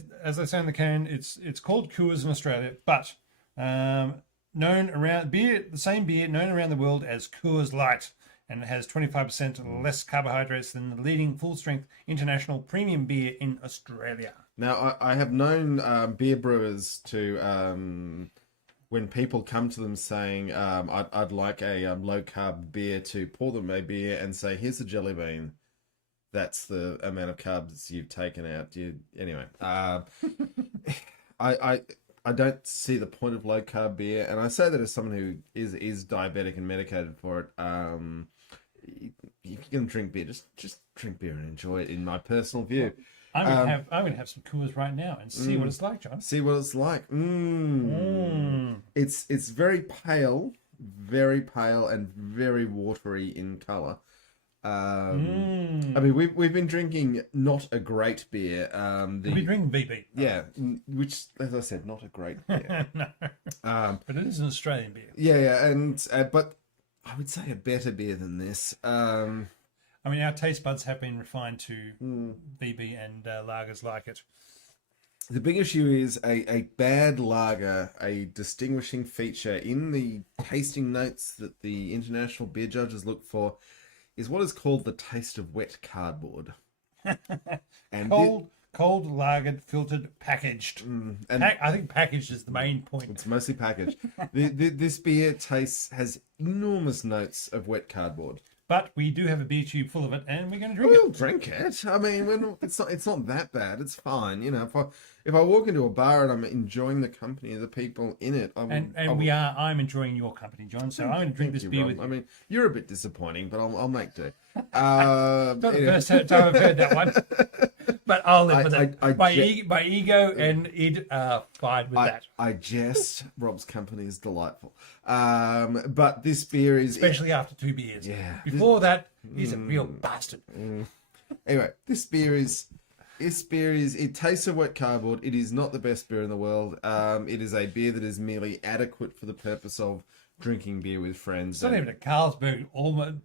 say in the can, it's called Coors in Australia, but known around the same beer known around the world as Coors Light, and it has 25% less carbohydrates than the leading full-strength international premium beer in Australia. Now I have known beer brewers to. When people come to them saying, I'd like a low-carb beer, to pour them a beer and say, here's a jelly bean. That's the amount of carbs you've taken out. Anyway, I don't see the point of low-carb beer. And I say that as someone who is diabetic and medicated for it. If you're going to drink beer, just drink beer and enjoy it, in my personal view. I'm gonna have some Coors right now and see what it's like, John. See what it's like. It's very pale and very watery in color. I mean, we've been drinking not a great beer. We've been drinking VB. Yeah, which, as I said, not a great beer. No, but it is an Australian beer. Yeah, and but I would say a better beer than this. I mean, our taste buds have been refined to VB and lagers like it. The big issue is a bad lager, a distinguishing feature in the tasting notes that the international beer judges look for, is what is called the taste of wet cardboard. And cold, lagered, filtered, packaged. And I think packaged is the main point. It's mostly packaged. This beer has enormous notes of wet cardboard. But we do have a beer tube full of it, and we're going to drink We'll it. Drink it. I mean, it's not that bad. It's fine. You know, if I walk into a bar and I'm enjoying the company of the people in it, I'm enjoying your company, John. So I'm going to drink this beer with you. I mean, you're a bit disappointing, but I'll make do. Not the first time I've heard that one, but I'll live with it. My ego and id are fine with that. I jest. Rob's company is delightful. But this beer is... Especially after 2 beers. Yeah. Before that, he's a real bastard. Anyway, this beer is... It tastes of wet cardboard. It is not the best beer in the world. It is a beer that is merely adequate for the purpose of drinking beer with friends. It's not even a Carlsberg,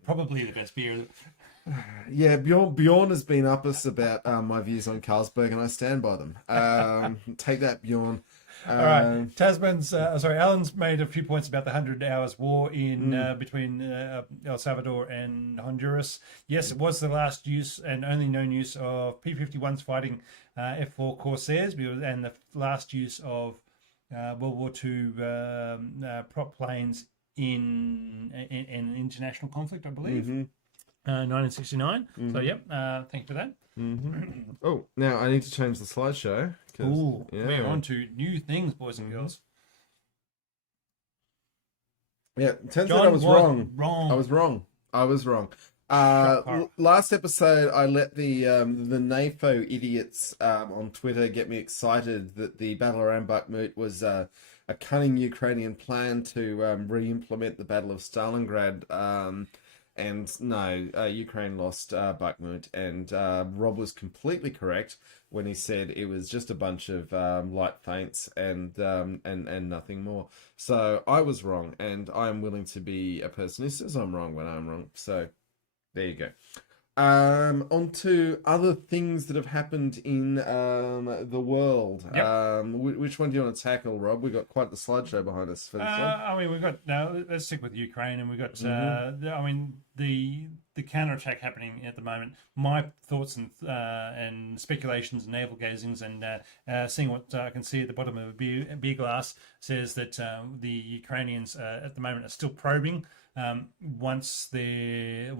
probably the best beer. Yeah, Bjorn has been up us about my views on Carlsberg, and I stand by them. Take that, Bjorn. All right, Alan's made a few points about the 100 Hours War in between El Salvador and Honduras. Yes, it was the last use and only known use of P-51s fighting F-4 Corsairs, and the last use of World War II prop planes in an international conflict, I believe. 1969. So, yep, thank you for that. Oh, now I need to change the slideshow. Ooh, we're on to new things, boys and girls. Yeah, turns out I was wrong. wrong. I was wrong. I was wrong. horror. Last episode, I let the NAFO idiots on Twitter get me excited that the Battle around Bakhmut was a cunning Ukrainian plan to re-implement the Battle of Stalingrad. And no, Ukraine lost Bakhmut, and Rob was completely correct when he said it was just a bunch of light feints and nothing more. So I was wrong, and I am willing to be a person who says I'm wrong when I'm wrong. So there you go. On to other things that have happened in the world. Yep. Which one do you want to tackle, Rob? We've got quite the slideshow behind us for this one. I mean, we've got now. Let's stick with Ukraine, and we've got. I mean, the counterattack happening at the moment. My thoughts and speculations, and navel gazings, and seeing what I can see at the bottom of a beer glass says that the Ukrainians at the moment are still probing. Once their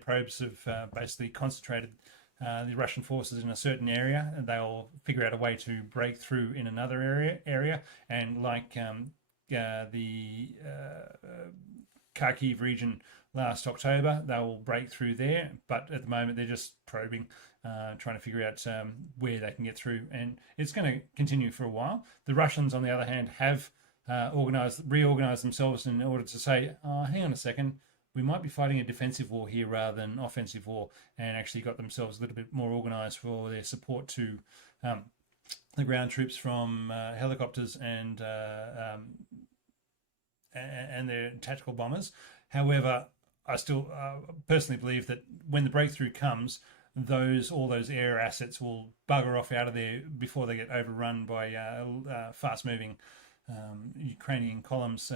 probes have basically concentrated the Russian forces in a certain area, and they'll figure out a way to break through in another area. And like the Kharkiv region last October, they will break through there. But at the moment, they're just probing, trying to figure out where they can get through. And it's going to continue for a while. The Russians, on the other hand, have reorganized themselves in order to say, hang on a second, we might be fighting a defensive war here rather than offensive war, and actually got themselves a little bit more organized for their support to the ground troops from helicopters and their tactical bombers. However, I still personally believe that when the breakthrough comes, all those air assets will bugger off out of there before they get overrun by fast-moving Ukrainian columns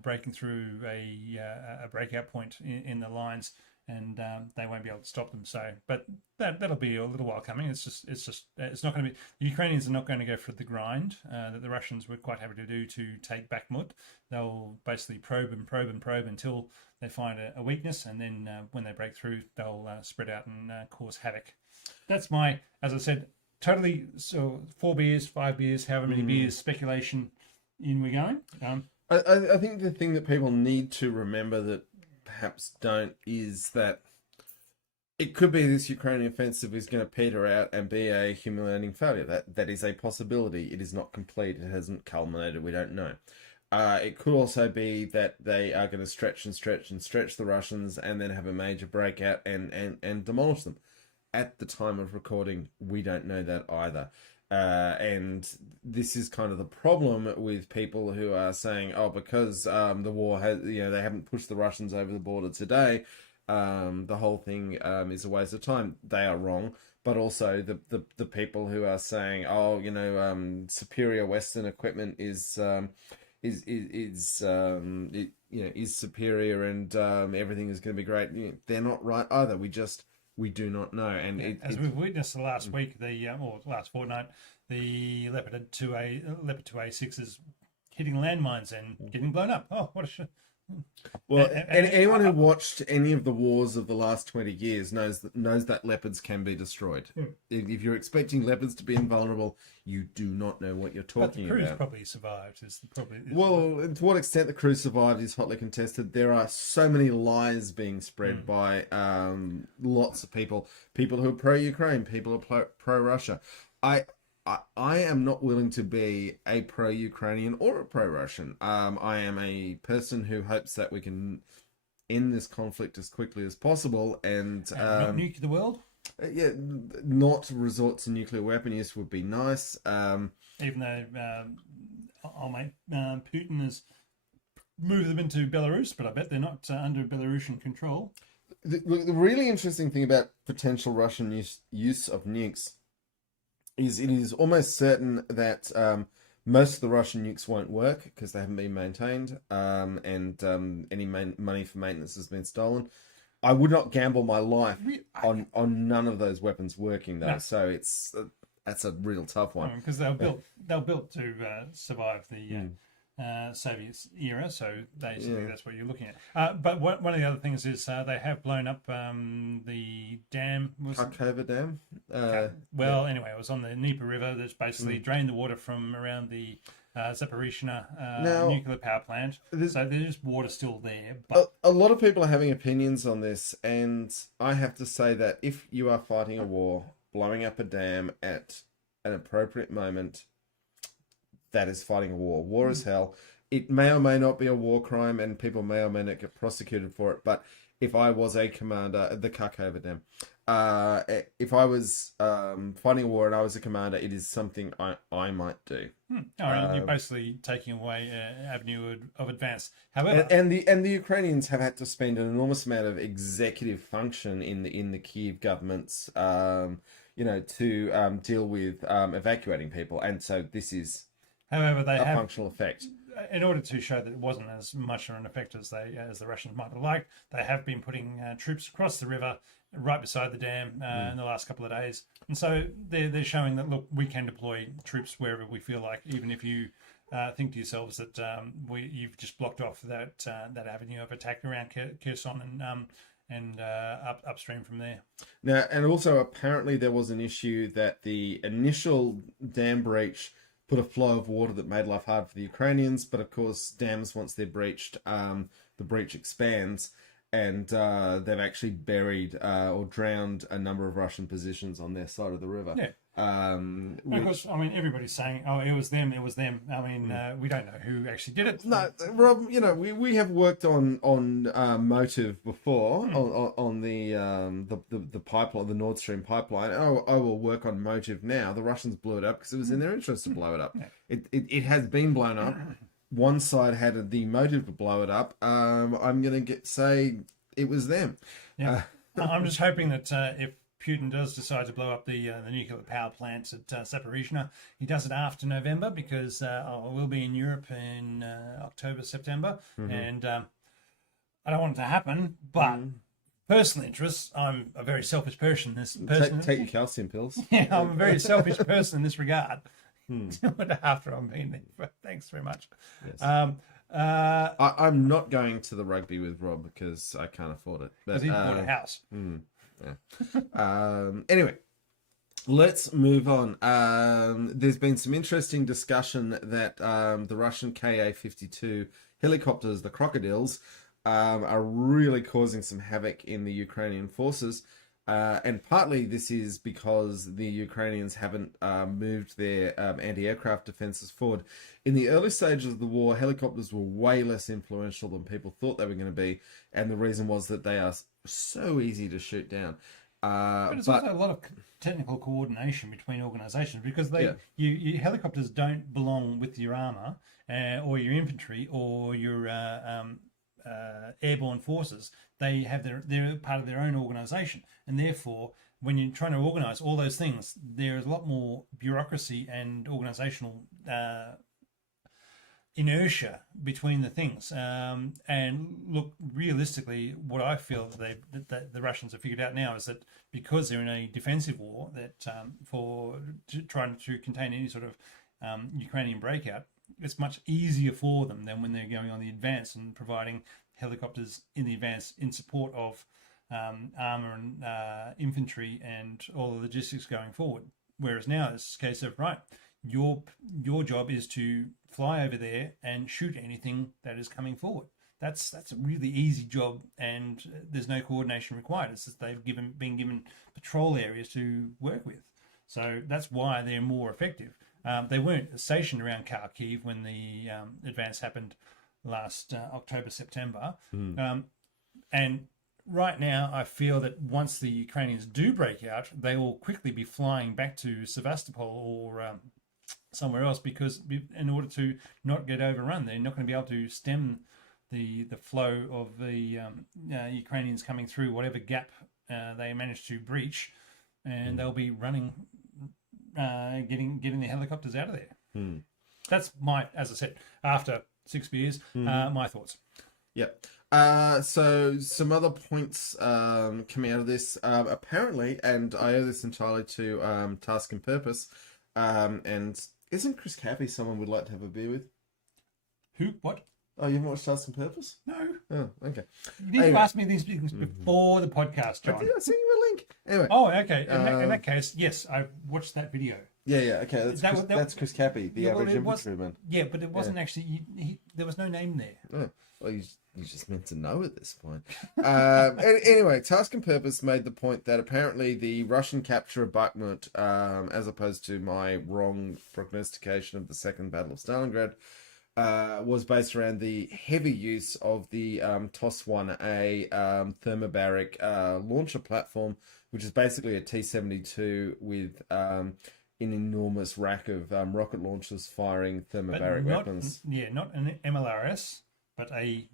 breaking through a breakout point in the lines, and they won't be able to stop them. So, but that'll be a little while coming. It's not going to be. The Ukrainians are not going to go for the grind that the Russians were quite happy to do to take Bakhmut. They'll basically probe until they find a weakness, and then when they break through, they'll spread out and cause havoc. That's my, as I said, totally. So 4 beers, 5 beers, however many beers, speculation. In we're going. I think the thing that people need to remember that perhaps don't is that it could be this Ukrainian offensive is going to peter out and be a humiliating failure. That is a possibility. It is not complete. It hasn't culminated. We don't know. It could also be that they are going to stretch the Russians and then have a major breakout and demolish them. At the time of recording, we don't know that either. And this is kind of the problem with people who are saying, because the war has, they haven't pushed the Russians over the border today, the whole thing is a waste of time. They are wrong. But also the people who are saying, superior Western equipment is superior and everything is going to be great. They're not right either. We do not know, and as we've witnessed the last week, or last fortnight, the Leopard 2A6 is hitting landmines and getting blown up. Oh, what a shit! Well, anyone who watched any of the wars of the last 20 years knows that leopards can be destroyed. If you're expecting leopards to be invulnerable, you do not know what you're talking about. The crew's about. probably survived. To what extent the crew survived is hotly contested. There are so many lies being spread by lots of people who are pro-Ukraine, people who are pro-Russia. I am not willing to be a pro-Ukrainian or a pro-Russian. I am a person who hopes that we can end this conflict as quickly as possible and not nuke the world. Not resort to nuclear weapon use would be nice. Even though Putin has moved them into Belarus, but I bet they're not under Belarusian control. The really interesting thing about potential Russian use of nukes is it is almost certain that most of the Russian nukes won't work because they haven't been maintained, and any money for maintenance has been stolen. I would not gamble my life on none of those weapons working though. No. So that's a real tough one because they're built to survive the Soviet era, so basically that's what you're looking at. But one of the other things is they have blown up the dam. Kharkova Dam? Anyway, it was on the Dnieper River that's basically drained the water from around the Zaporizhzhia Now, nuclear power plant. there's- So there's water still there. But A lot of people are having opinions on this, and I have to say that if you are fighting a war, blowing up a dam at an appropriate moment, that is fighting a war. War is hell. It may or may not be a war crime, and people may or may not get prosecuted for it. But if I was a commander, the Kharkova Dam, if I was fighting a war and I was a commander, it is something I might do. all right, you're basically taking away an avenue of advance. However, And the Ukrainians have had to spend an enormous amount of executive function in the Kyiv governments, to deal with evacuating people, and so this is however, they a have, functional effect. in order to show that it wasn't as much of an effect as the Russians might have liked, they have been putting troops across the river right beside the dam in the last couple of days, and so they're showing that, look, we can deploy troops wherever we feel like, even if you think to yourselves that you've just blocked off that avenue of attack around Kherson and upstream from there. Now, and also apparently there was an issue that the initial dam breach put a flow of water that made life hard for the Ukrainians, but of course dams, once they're breached, the breach expands, and they've actually buried or drowned a number of Russian positions on their side of the river. Yeah. Which, Because, I mean, everybody's saying, oh, it was them. I mean, we don't know who actually did it. no, Rob, we have worked on motive before on the pipeline, the Nord Stream pipeline. I will work on motive now. The Russians blew it up because it was in their interest to blow it up. Yeah. It has been blown up. One side had the motive to blow it up. I'm going to say it was them. Yeah. I'm just hoping that if Putin does decide to blow up the nuclear power plants at Zaporizhzhia, he does it after November, because we'll be in Europe in October, September, and I don't want it to happen. But personal interests, I'm a very selfish person. Take your calcium pills. Yeah, I'm a very selfish person in this regard. After I'm being there, but thanks very much. Yes. I'm I'm not going to the rugby with Rob because I can't afford it. because he bought a house. Anyway, let's move on. There's been some interesting discussion that the Russian Ka-52 helicopters, the crocodiles, are really causing some havoc in the Ukrainian forces. And partly this is because the Ukrainians haven't moved their anti-aircraft defenses forward. In the early stages of the war, helicopters were way less influential than people thought they were going to be. And the reason was that they are so easy to shoot down. But it's also a lot of technical coordination between organisations, because your helicopters don't belong with your armour or your infantry or your airborne forces. They're part of their own organisation, and therefore, when you're trying to organise all those things, there is a lot more bureaucracy and organisational inertia between the things. And look, realistically, what I feel that the Russians have figured out now is that because they're in a defensive war, that trying to contain any sort of Ukrainian breakout, it's much easier for them than when they're going on the advance and providing helicopters in the advance in support of armour and infantry and all the logistics going forward. Whereas now it's a case of, right, your job is to fly over there and shoot anything that is coming forward. That's a really easy job, and there's no coordination required. It's just they've been given patrol areas to work with. So that's why they're more effective. They weren't stationed around Kharkiv when the advance happened last October, September. And right now, I feel that once the Ukrainians do break out, they will quickly be flying back to Sevastopol or somewhere else, because in order to not get overrun, they're not going to be able to stem the flow of the Ukrainians coming through whatever gap they manage to breach, and they'll be running, getting the helicopters out of there. That's as I said, after 6 beers, my thoughts. Yep. So some other points coming out of this, apparently, and I owe this entirely to Task and Purpose, and isn't Chris Cappy someone we'd like to have a beer with? Who? What? Oh, you haven't watched Task and Purpose? No. Oh, okay. You need to ask me these things before the podcast, John. I sent you a link. Anyway. Oh, okay. In that case, yes, I watched that video. Okay, That- that's Chris Cappy, the Yeah, well, average it was- infantryman. Yeah, but it wasn't actually. There was no name there. Oh, well, you just meant to know at this point. Anyway, Task and Purpose made the point that apparently the Russian capture of Bakhmut, as opposed to my wrong prognostication of the Second Battle of Stalingrad, was based around the heavy use of the TOS-1A thermobaric launcher platform, which is basically a T-72 with an enormous rack of rocket launchers firing thermobaric weapons. Yeah, not an MLRS, but a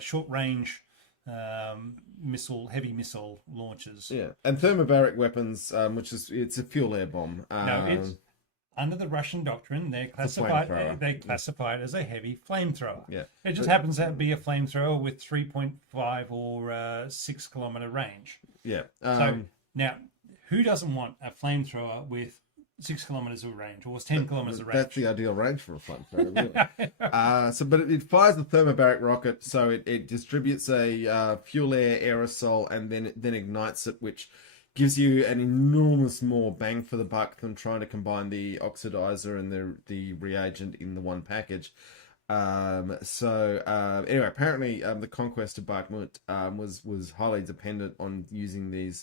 short-range heavy missile launchers. Yeah, and thermobaric weapons, it's a fuel air bomb. No, it's under the Russian doctrine. They're flamethrower. classified as a heavy flamethrower. Yeah, it just happens to be a flamethrower with 3.5 or 6 kilometer range. Yeah. So now, who doesn't want a flamethrower with 6 kilometers of range or 10 kilometers of range? That's the ideal range for a flamethrower, really. But it fires the thermobaric rocket, so it distributes a fuel air aerosol and then ignites it, which gives you an enormous more bang for the buck than trying to combine the oxidizer and the reagent in the one package. Anyway, apparently the conquest of Bakhmut was highly dependent on using these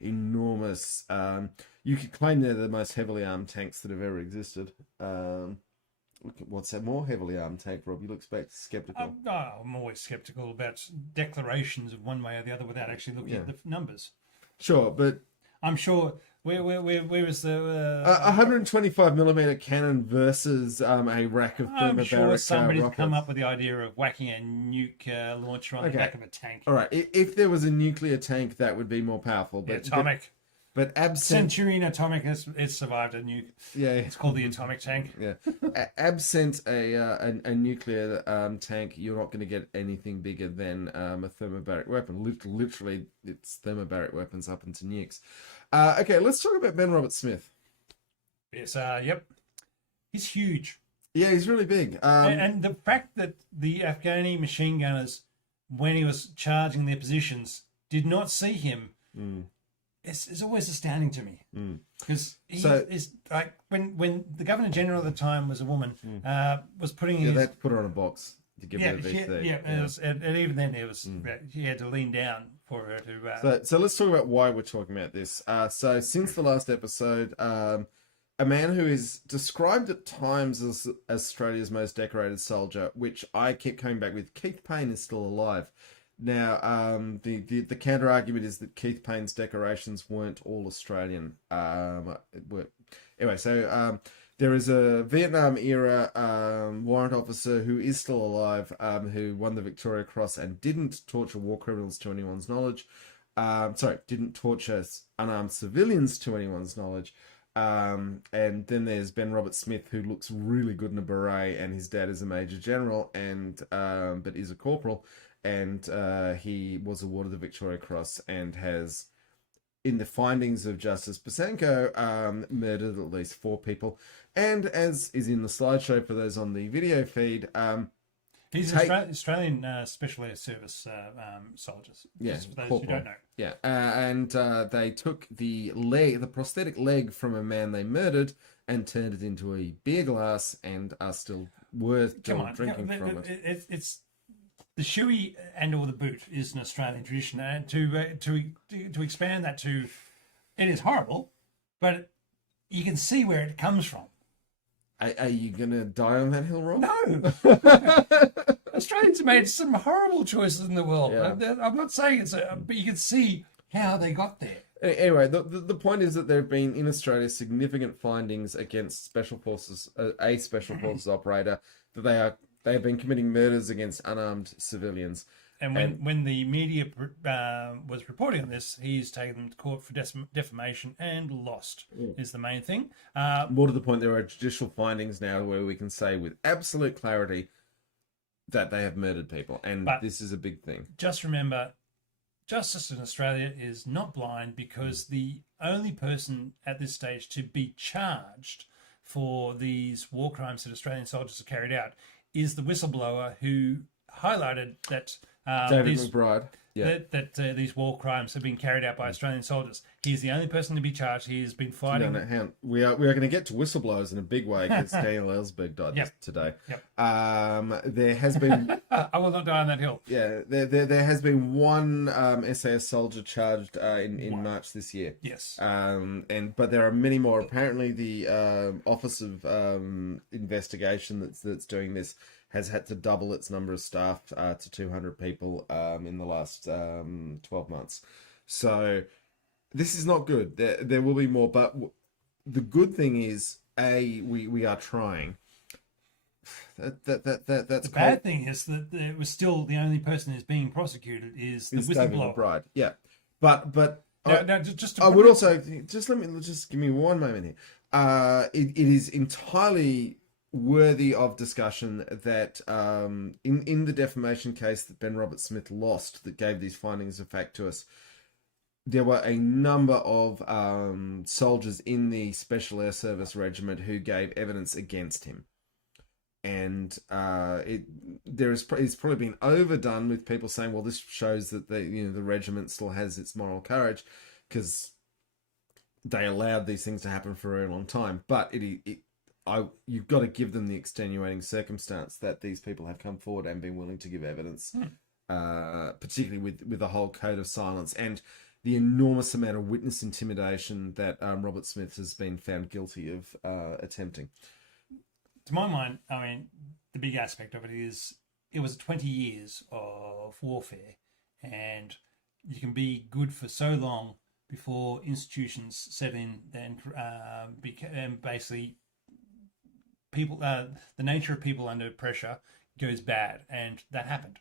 enormous. You could claim they're the most heavily armed tanks that have ever existed. Look at what's that more heavily armed tank, Rob? You look skeptical. I'm always skeptical about declarations of one way or the other without actually looking at the numbers. Sure, but I'm sure. Where was the 125 millimeter cannon versus a rack of thermobaric I'm sure somebody's rockets. come up with the idea of whacking a nuke launcher on the back of a tank. All right, if there was a nuclear tank, that would be more powerful. But atomic. But absent Centurion Atomic has survived a nuke. Yeah, it's called the atomic tank. Yeah, absent a nuclear tank, you're not going to get anything bigger than a thermobaric weapon. Literally, it's thermobaric weapons up into nukes. Okay, let's talk about Ben Robert Smith. Yes, yep, he's huge. Yeah, he's really big. And the fact that the Afghani machine gunners, when he was charging their positions, did not see him. It's always astounding to me because is like when the Governor General at the time was a woman, was putting they had to put her on a box to give her a VC. And even then it was he had to lean down for her to. So let's talk about why we're talking about this. So since the last episode, a man who is described at times as Australia's most decorated soldier, which I keep coming back with, Keith Payne is still alive. Now, the counter argument is that Keith Payne's decorations weren't all Australian. Anyway, so there is a Vietnam era warrant officer who is still alive, who won the Victoria Cross and didn't torture war criminals to anyone's knowledge. Didn't torture unarmed civilians to anyone's knowledge. And then there's Ben Robert Smith, who looks really good in a beret, and his dad is a major general, and but is a corporal. And he was awarded the Victoria Cross and has, in the findings of Justice Bosanko, murdered at least 4 people. And as is in the slideshow for those on the video feed, he's Australian Special Air Service soldiers. Yeah, just for those corporal. who don't know. Yeah, and they took the prosthetic leg from a man they murdered and turned it into a beer glass and are still drinking from it. It's the shoey and or the boot is an Australian tradition, and to expand that to, it is horrible, but you can see where it comes from. Are you gonna die on that hill, Rob? No. Australians have made some horrible choices in the world. Yeah. I'm not saying but you can see how they got there. Anyway, the point is that there have been in Australia significant findings against special forces, a special forces operator, that they have been committing murders against unarmed civilians. And when the media was reporting on this, he's taken them to court for defamation and lost, is the main thing. More to the point, there are judicial findings now where we can say with absolute clarity that they have murdered people. And this is a big thing. Just remember, justice in Australia is not blind, because the only person at this stage to be charged for these war crimes that Australian soldiers have carried out is the whistleblower who highlighted that David McBride. that these war crimes have been carried out by Australian soldiers. He's the only person to be charged. He has been fighting. No, hang on. We are going to get to whistleblowers in a big way because Daniel Ellsberg died today. There has been. I will not die on that hill. Yeah, there has been one SAS soldier charged in March this year. Yes. But there are many more. Apparently, the Office of Investigation that's doing this has had to double its number of staff to 200 people in the last 12 months. So this is not good. There will be more, but the good thing is, we are trying. That's the bad thing is that it was still the only person who's being prosecuted is the whistleblower. Right? Yeah, but no, just I would also just give me one moment here. It is entirely worthy of discussion that in the defamation case that Ben Roberts-Smith lost, that gave these findings of fact to us, there were a number of soldiers in the Special Air Service Regiment who gave evidence against him. And it's probably been overdone with people saying, well, this shows that the regiment still has its moral courage because they allowed these things to happen for a very long time. But you've got to give them the extenuating circumstance that these people have come forward and been willing to give evidence, particularly with the whole code of silence and the enormous amount of witness intimidation that Robert Smith has been found guilty of attempting. To my mind, I mean, the big aspect of it is it was 20 years of warfare, and you can be good for so long before institutions set in and basically people, the nature of people under pressure goes bad, and that happened.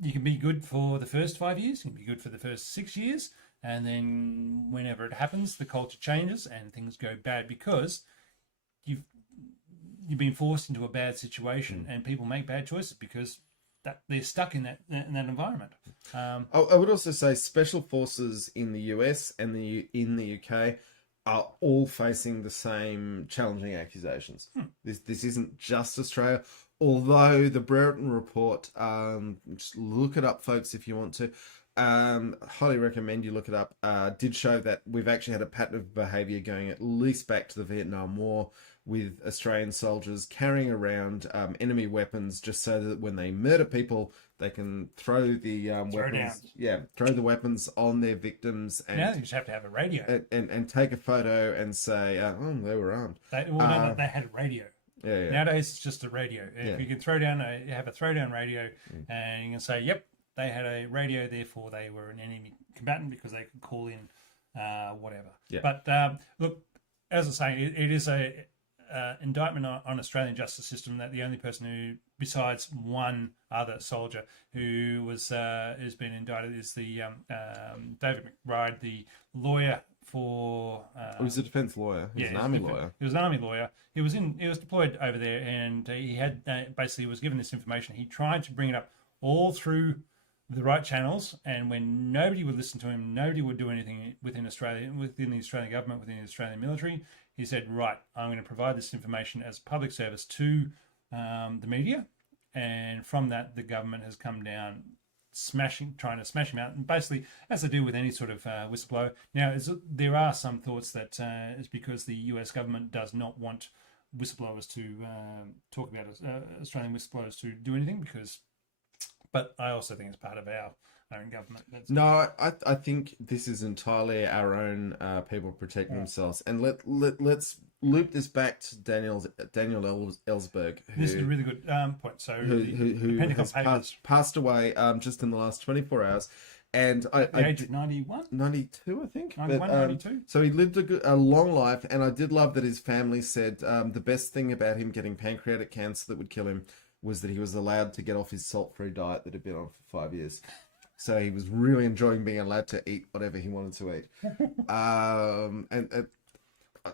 You can be good for the first 5 years, you can be good for the first 6 years, and then whenever it happens, the culture changes and things go bad because you've been forced into a bad situation, and people make bad choices because they're stuck in that environment. I would also say special forces in the US and in the UK are all facing the same challenging accusations. This isn't just Australia, although the Brereton report, just look it up, folks, if you want to. Highly recommend you look it up. Did show that we've actually had a pattern of behaviour going at least back to the Vietnam War, with Australian soldiers carrying around enemy weapons just so that when they murder people, they can throw the weapons. Throw the weapons on their victims. And now you just have to have a radio and take a photo and say, "Oh, they were armed." They had a radio. Yeah. Nowadays it's just a radio. If you can have a throwdown radio, and you can say, "Yep, they had a radio, therefore they were an enemy combatant because they could call in whatever." Yeah. But look, as I say, it is a indictment on Australian justice system that the only person who, besides one other soldier who has been indicted, is the David McBride, the lawyer for. He was a defence lawyer. He was an army lawyer. He was an army lawyer. He was deployed over there, and he had basically was given this information. He tried to bring it up all through the right channels, and when nobody would listen to him, nobody would do anything within Australia, within the Australian government, within the Australian military. He said, right, I'm going to provide this information as a public service to the media. And from that, the government has come down trying to smash him out. And basically, as they do with any sort of whistleblower. Now, there are some thoughts that it's because the US government does not want whistleblowers to talk about Australian whistleblowers to do anything but I also think it's part of our own government. No, I think this is entirely our own people protecting themselves. And let's loop this back to Daniel Ellsberg. This is a really good point. So who has passed away just in the last 24 hours. And at the age of 91? 92, I think. 91, 92. So he lived a long life, and I did love that his family said the best thing about him getting pancreatic cancer that would kill him was that he was allowed to get off his salt-free diet that had been on for 5 years. So he was really enjoying being allowed to eat whatever he wanted to eat. And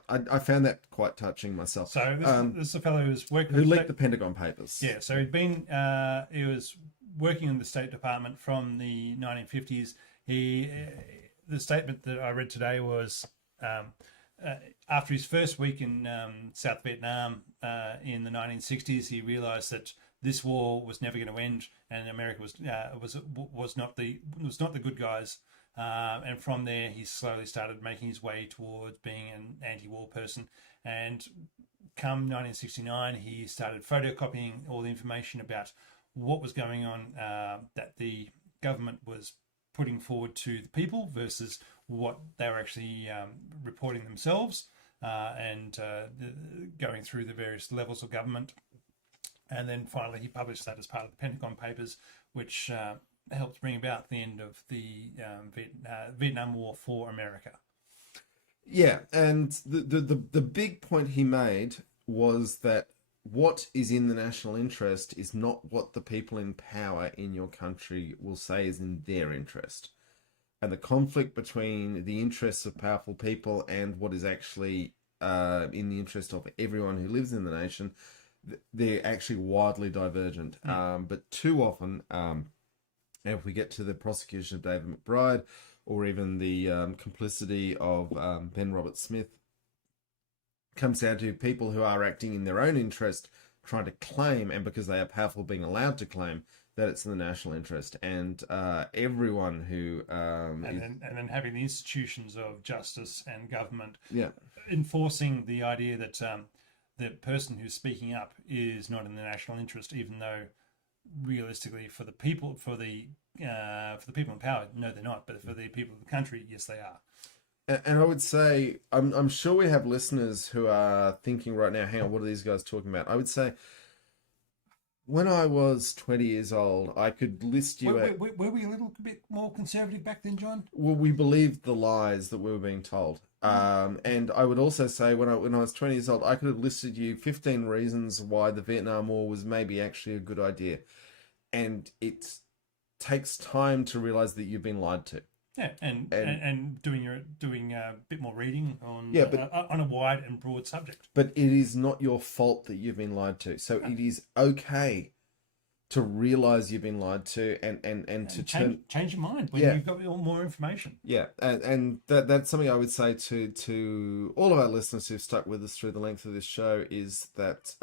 I found that quite touching myself. So this is a fellow who leaked the Pentagon Papers. Yeah, so he was working in the State Department from the 1950s. The statement that I read today was after his first week in South Vietnam in the 1960s, he realised that this war was never going to end, and America was not the good guys. And from there, he slowly started making his way towards being an anti-war person. And come 1969, he started photocopying all the information about what was going on that the government was putting forward to the people versus what they were actually reporting themselves, and going through the various levels of government. And then finally, he published that as part of the Pentagon Papers, which helped bring about the end of the Vietnam War for America. Yeah, and the big point he made was that what is in the national interest is not what the people in power in your country will say is in their interest. And the conflict between the interests of powerful people and what is actually in the interest of everyone who lives in the nation, they're actually wildly divergent. But too often, and if we get to the prosecution of David McBride, or even the complicity of Ben Robert Smith, comes down to people who are acting in their own interest, trying to claim, and because they are powerful, being allowed to claim that it's in the national interest. And everyone who and then having the institutions of justice and government, yeah, enforcing the idea that the person who's speaking up is not in the national interest, even though realistically for the people in power, no, they're not. But for the people of the country, yes, they are. And I would say, I'm sure we have listeners who are thinking right now, hang on, what are these guys talking about? I would say, when I was 20 years old, I could list you... Were we a little bit more conservative back then, John? Well, we believed the lies that we were being told. And I would also say, when I was 20 years old, I could have listed you 15 reasons why the Vietnam War was maybe actually a good idea. And it takes time to realize that you've been lied to. Yeah, and doing a bit more reading on on a wide and broad subject. But it is not your fault that you've been lied to. So it is okay to realize you've been lied to and to change your mind when you've got more information. Yeah, and that's something I would say to all of our listeners who've stuck with us through the length of this show, is that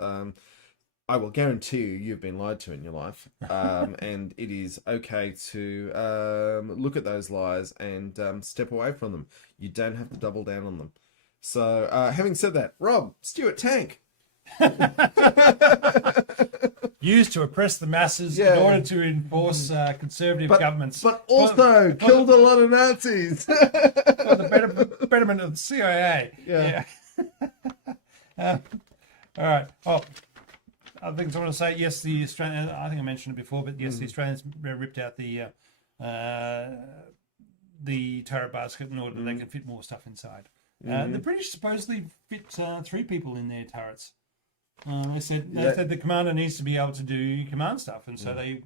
I will guarantee you've been lied to in your life, and it is okay to look at those lies and step away from them. You don't have to double down on them. So, having said that, Rob, Stuart Tank. Used to oppress the masses in order to enforce conservative governments. But also killed a lot of Nazis. For the betterment of the CIA. Yeah. All right. Oh, other things I want to say. Yes, the Australian. I think I mentioned it before, but yes, the Australians ripped out the turret basket in order that they could fit more stuff inside. The British supposedly fit 3 people in their turrets. They said the commander needs to be able to do command stuff, and so they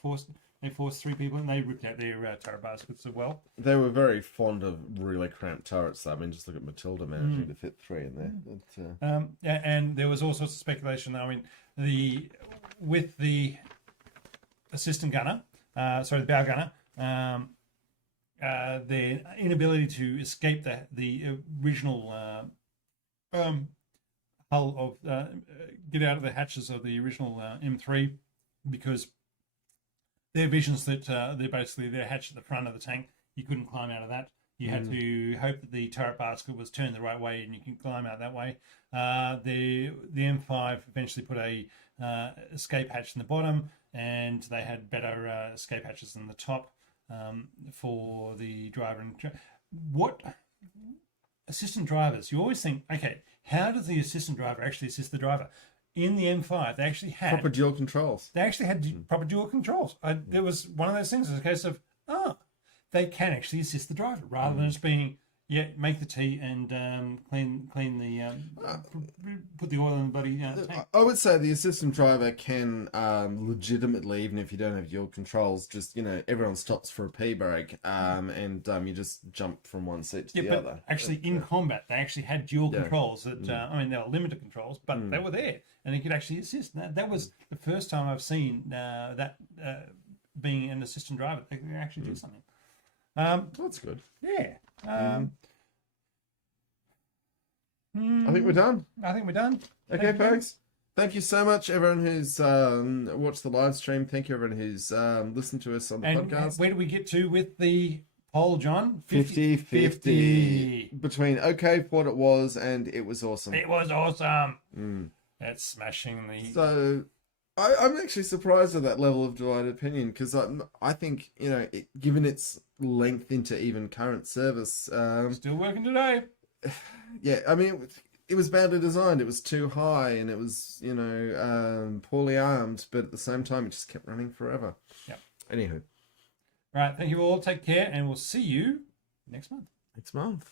forced 3 people, and they ripped out their turret baskets as well. They were very fond of really cramped turrets. I mean, just look at Matilda managing to fit 3 in there. And there was all sorts of speculation. I mean, with the assistant gunner, the bow gunner, their inability to escape the original hull of get out of the hatches of the original M3, because their visions that they're basically their hatch at the front of the tank, you couldn't climb out of that. You had to hope that the turret basket was turned the right way and you can climb out that way. The M5 eventually put a escape hatch in the bottom, and they had better escape hatches in the top for the driver. And what assistant drivers? You always think, okay, how does the assistant driver actually assist the driver? In the M5, they actually had proper dual controls. They actually had proper dual controls. There was one of those things. It was a case of they can actually assist the driver rather than just being make the tea and clean the put the oil in the bloody tank. I would say the assistant driver can legitimately, even if you don't have dual controls, just everyone stops for a pee break, and you just jump from one seat to the other. Actually, in combat, they actually had dual controls. That I mean, they were limited controls, but they were there, and they could actually assist. That was the first time I've seen that being an assistant driver, they can actually do something. That's good. Yeah. I think we're done. I think we're done. Okay, folks. Thank you so much, everyone who's watched the live stream. Thank you, everyone who's listened to us on the And podcast. where do we get to with the poll, John? 50-50 between okay for what it was and it was awesome. It was awesome. That's smashing the. So I'm actually surprised at that level of divided opinion because I think, you know, given its length into even current service, Still working today. yeah, I mean, it was badly designed. It was too high and it was, you know, poorly armed, but at the same time, it just kept running forever. Yeah. Anywho. Right. Thank you all. Take care, and we'll see you next month. Next month.